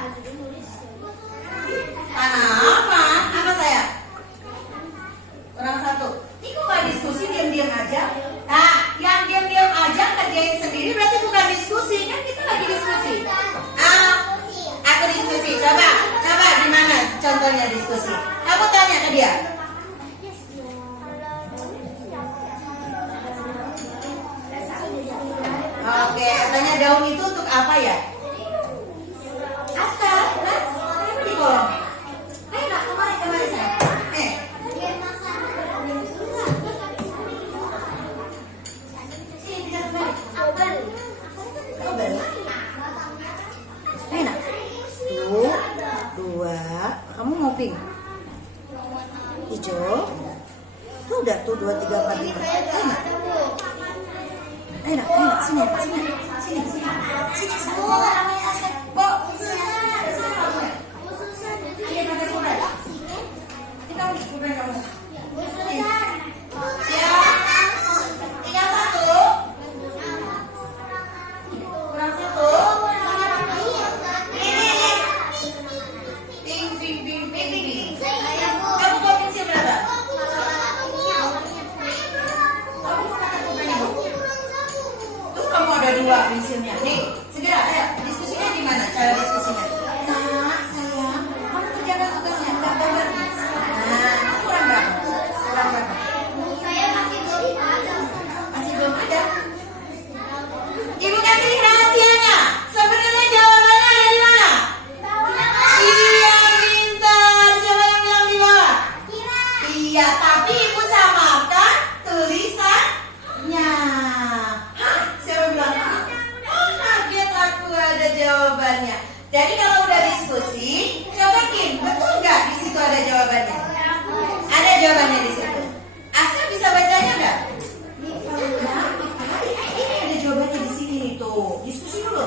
Apa saya? Kurang 1. Ibu nggak diskusi, diam-diam aja. Nah, yang diam-diam aja kerjain sendiri berarti bukan diskusi. Kan kita lagi diskusi. Aku diskusi. Coba gimana contohnya diskusi? Aku tanya ke dia. Oke, katanya daun itu untuk apa ya? Askar, kenapa di kolong? Ayo nak, kemari saya. Sini, kita kembali. Kabel. Ayo nak. 2. Kamu mau pink? Hijau. Tuh udah tuh 2, 3, 4, 5. Ayo nak, sini. hasilnya. Nih, segera ayo. Diskusinya di mana? Cara diskusinya. Nak, sayang, kamu kerjakan tugasnya. Gambar. Nah, kurang berapa? Kurang berapa? Saya masih belum ada. Masih belum ada. Ibu kasih rahasianya. Sebenarnya jawabannya ada di mana? Iya, pintar. Siapa yang bilang di bawah? Iya, tapi ibu samakan tulisannya. Hah? Siapa bilang? Oh, kaget aku ada jawabannya. Jadi kalau udah diskusi, cobakin. Betul nggak di situ ada jawabannya? Ada jawabannya di situ. Asal bisa bacanya nggak? Ini ada jawabannya di sini tuh. Diskusi dulu.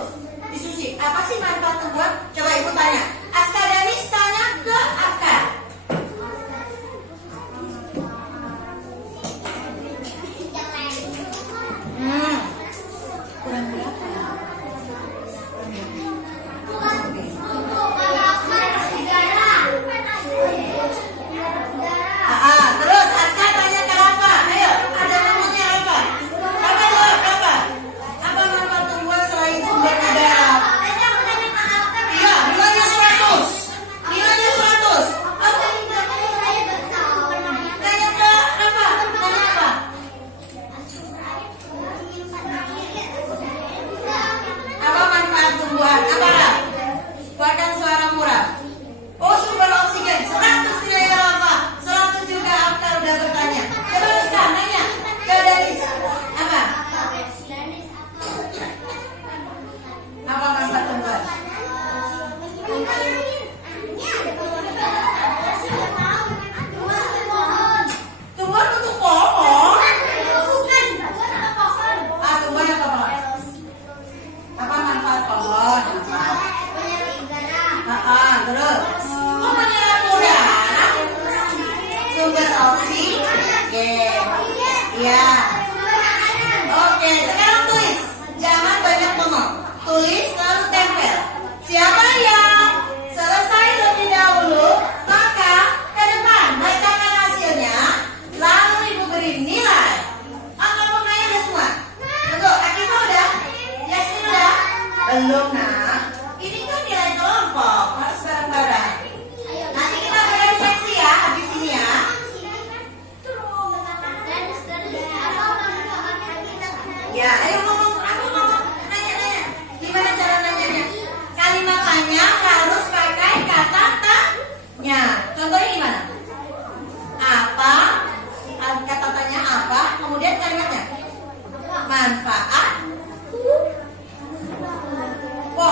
Diskusi. Apa sih manfaat tumbuhan? Coba ibu tanya. Aska Danis tanya ke Aska. Kurang berapa? Terus Aska tanya ke Rafa. Ayo, ada namanya Rafa. Rafa jawab Rafa. Apa manfaat tumbuhan selain sumber udara? Iya, nilainya 100. Nilainya 100. Apa? Tanya ke Rafa. Tanya apa? Apa manfaat tumbuhan? Apa Raf? Keluarkan suara murah. Oh, sumber oksigen. 100 nilainya Rafa. 100 juga Aftar udah bertanya. Coba Rizka nanya ke Danis. Apa? Apa manfaat tumbuhan? Tumbuhan untuk pohon. Ah, tumbuhan apa pohon? Apa manfaat pohon? Terus. Oh, menyerap udara. Sumber oksigen. Iya. Oke, sekarang tulis. Jangan banyak ngomong. Tulis lalu tempel. Siapa yang selesai lebih dahulu, maka ke depan bacakan hasilnya, lalu ibu beri nilai. Angka-angkanya udah semua. Tunggu, Akifah udah? Yasmin udah? Belum, nak. Ini kan nilai kelompok, harus bareng-bareng. Nanti kita berefleksi ya, habis ini ya. Ya, ayo ngomong, aku ngomong, nanya. Gimana cara nanyanya? Kalimat tanya harus pakai kata tanya. Contohnya gimana? Apa? Kata tanya apa? Kemudian kalimatnya manfaat pohon.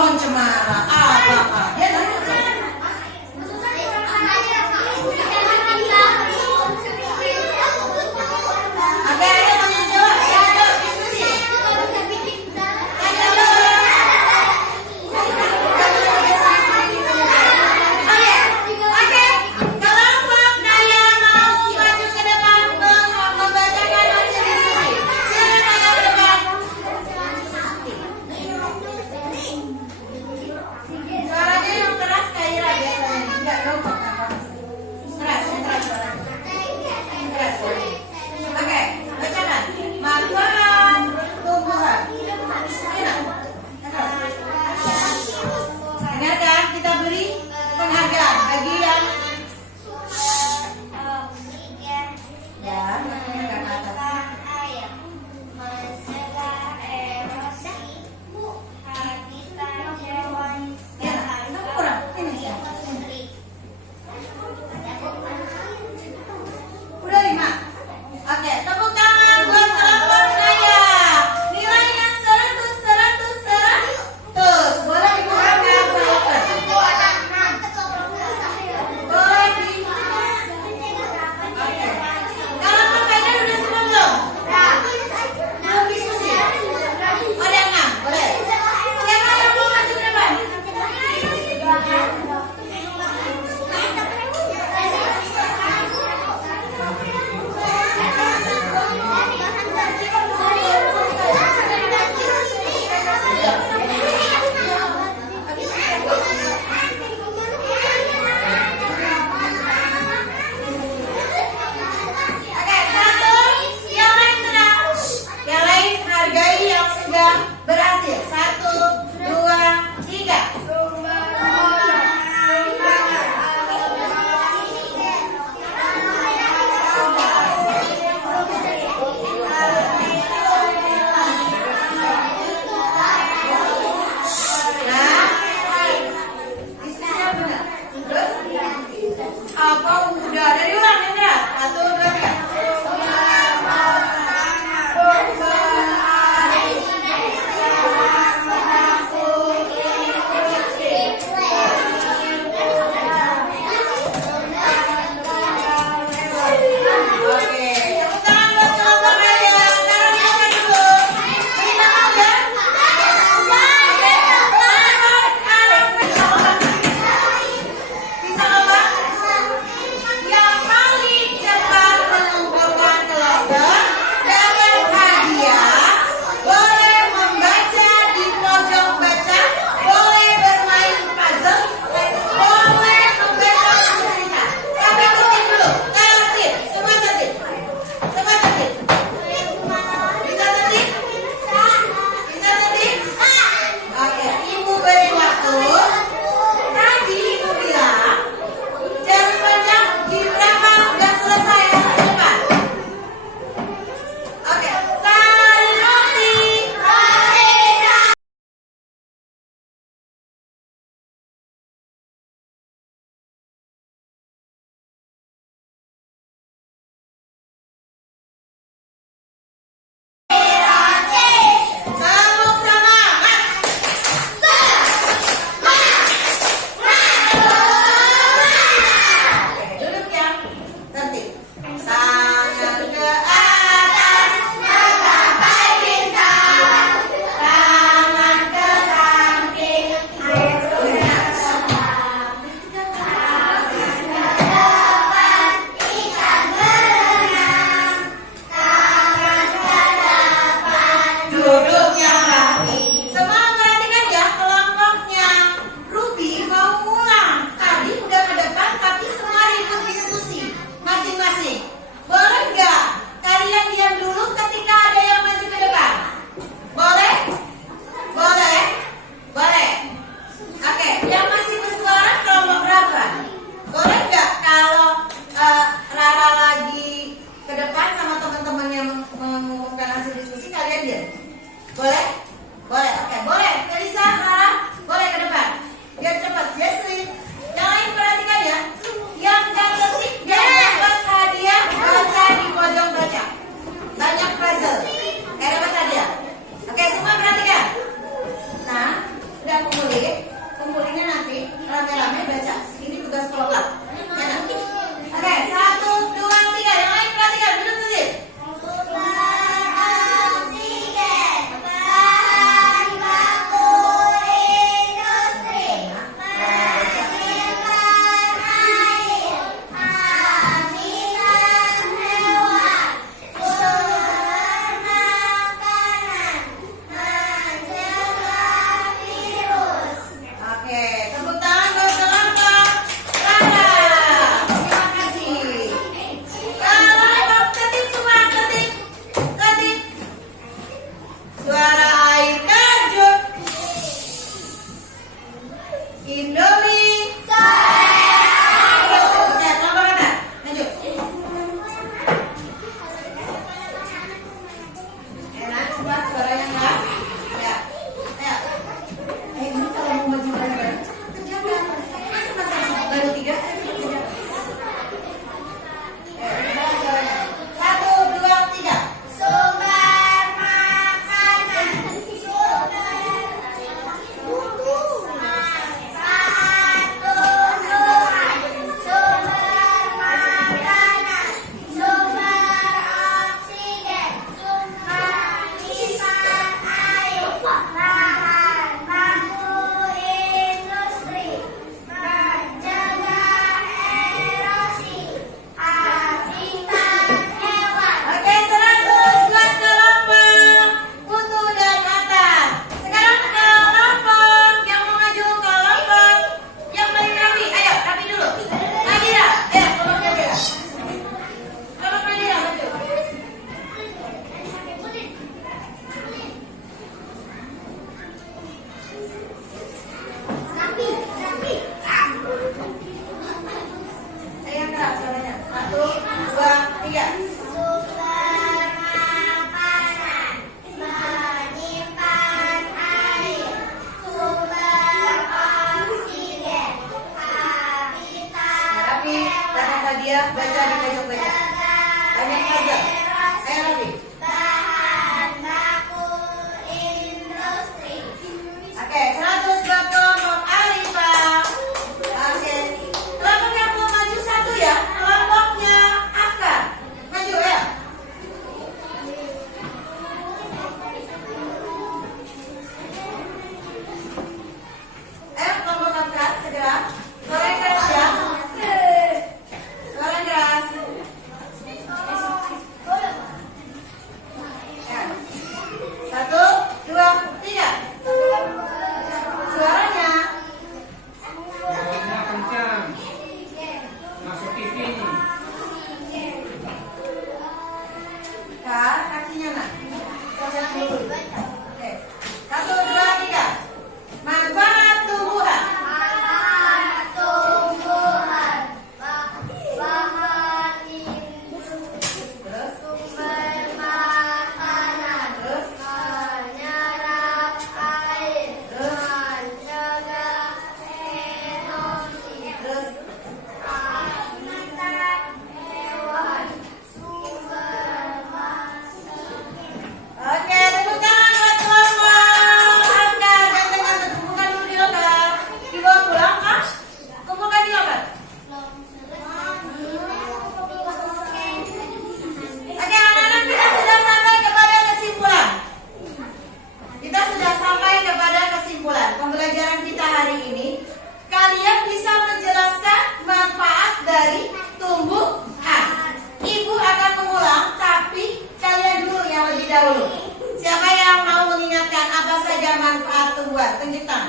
manfaat tumbuhan? Tunjukkan.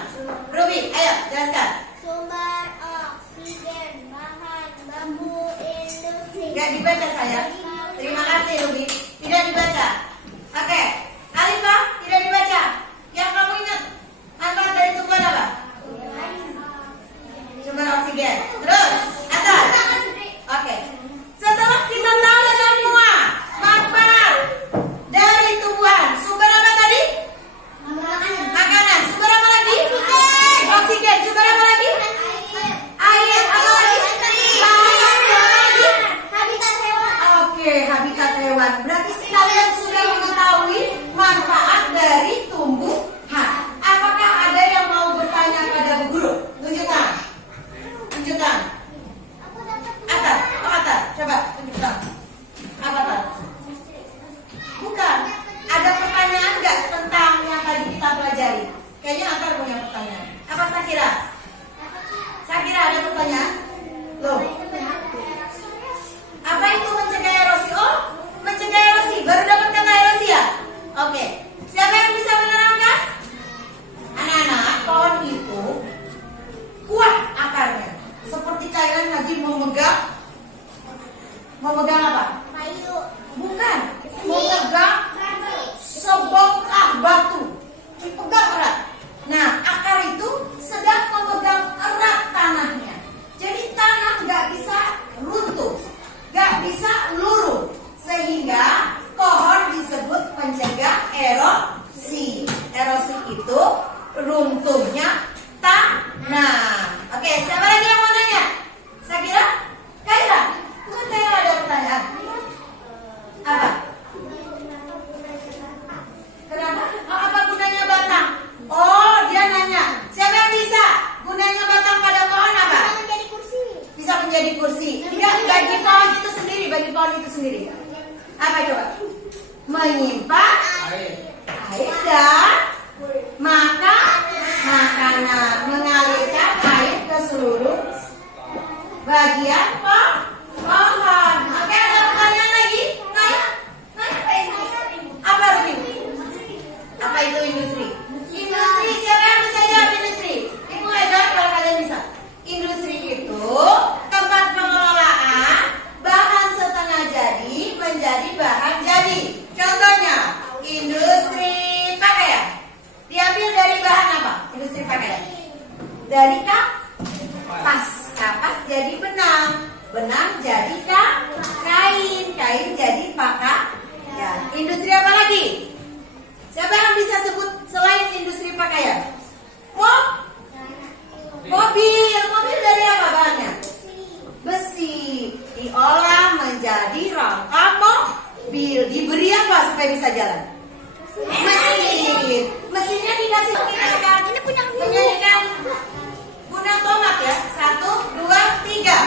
Ruby, ayo jelaskan. Sumber oksigen, bahan baku industri. Gak dibaca saya. Terima kasih Ruby. Tidak dibaca. Oke. Alifah, tidak dibaca. Yang kamu ingat manfaat dari tumbuhan apa? Sumber oksigen. Terus, atas. Oke. Setelah kita tahu semua manfaat dari tumbuhan, sumber apa tadi? Makanan. Sumber apa lagi? Oksigen. Sumber apa lagi? Air. Apa lagi? Habitat hewan. Oke, habitat hewan. Berarti kalian sudah mengetahui manfaat dari tumbuhan. Apakah ada yang mau bertanya pada Bu Guru? Tunjukkan. Tunjukkan. Atas. Oh, atas. Coba tunjukkan. Apa Atas? Bukan. Ada pertanyaan nggak tentang yang tadi kita pelajari? Kayaknya Atar punya pertanyaan. Apa Sakira? Sakira ada pertanyaan? Loh. Apa itu mencegah erosi? Oh, mencegah erosi. Baru dapat kata erosi ya? Oke. Siapa yang bisa menerangkan? Anak-anak, pohon itu kuat akarnya. Seperti cairan Haji memegang apa? Kayu. Bukan. Memegang sebongkah batu. Dipegang erat. Nah, akar itu sedang memegang erat tanahnya. Jadi tanah nggak bisa runtuh, nggak bisa luruh, sehingga pohon disebut pencegah erosi. Erosi itu runtuhnya tanah. Oke, siapa lagi yang mau nanya? Sakira? Kaira? Bukan Kaira, ada pertanyaan. Apa? Kenapa? Oh, apa gunanya batang? Oh, dia nanya. Siapa yang bisa? Gunanya batang pada pohon apa? Bisa menjadi kursi. Bisa menjadi kursi. Tidak, bagi pohon itu sendiri, bagi pohon itu sendiri. Apa coba? Menyimpan air dan makanan, mengalirkan air ke seluruh bagian pohon. Oke, ada pertanyaan lagi? Apa Ruby? Apa itu industri? Industri, siapa yang bisa jawab industri? Ibu Eda kalau kalian bisa. Industri itu tempat pengelolaan bahan setengah jadi menjadi bahan jadi. Contohnya, industri pakaian. Diambil dari bahan apa? Industri pakaian. Dari kapas. Kapas jadi benang. Benang jadi kain. Kain jadi pakaian. Industri apa lagi? Siapa yang bisa sebut selain industri pakaian? Mobil. Mobil dari apa bahannya? Besi. Diolah menjadi rangka mobil. Diberi apa supaya bisa jalan? Mesin. Mesinnya dikasih menyanyikan guna tomat ya. 1, 2, 3.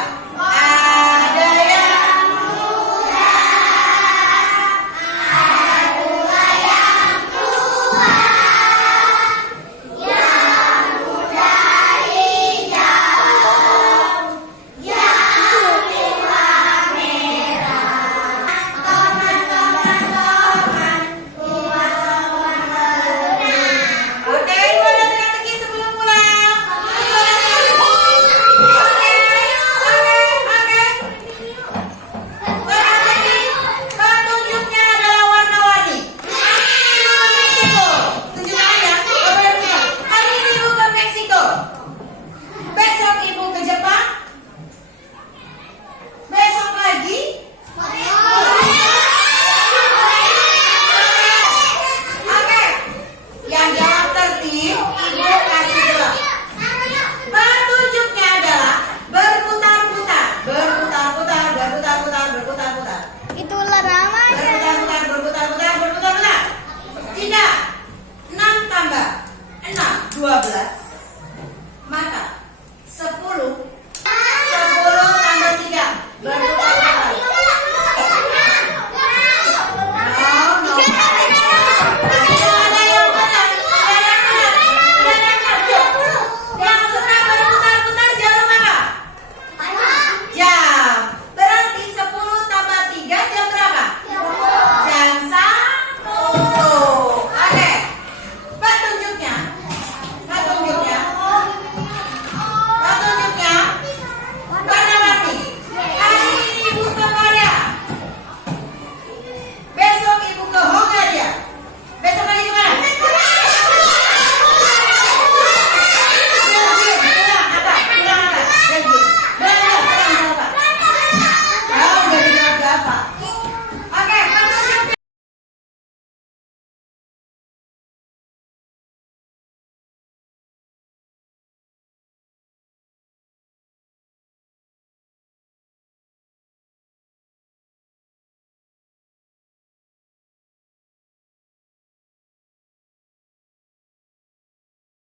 Ada yang oke, ibu ada teka-teki sebelum pulang. Teka-teki, petunjuknya adalah warna-warni. Ibu ke Meksiko. Tunjukkan ya. Hari ini ibu ke Meksiko. Besok ibu ke Jepang. Besok lagi. Oke. Yang jawab tertib, ibu kasih gelap. Petunjuknya adalah berputar-putar. Berputar-putar. Itu larangan. Berputar-putar. 3, 6 tambah 6, 12.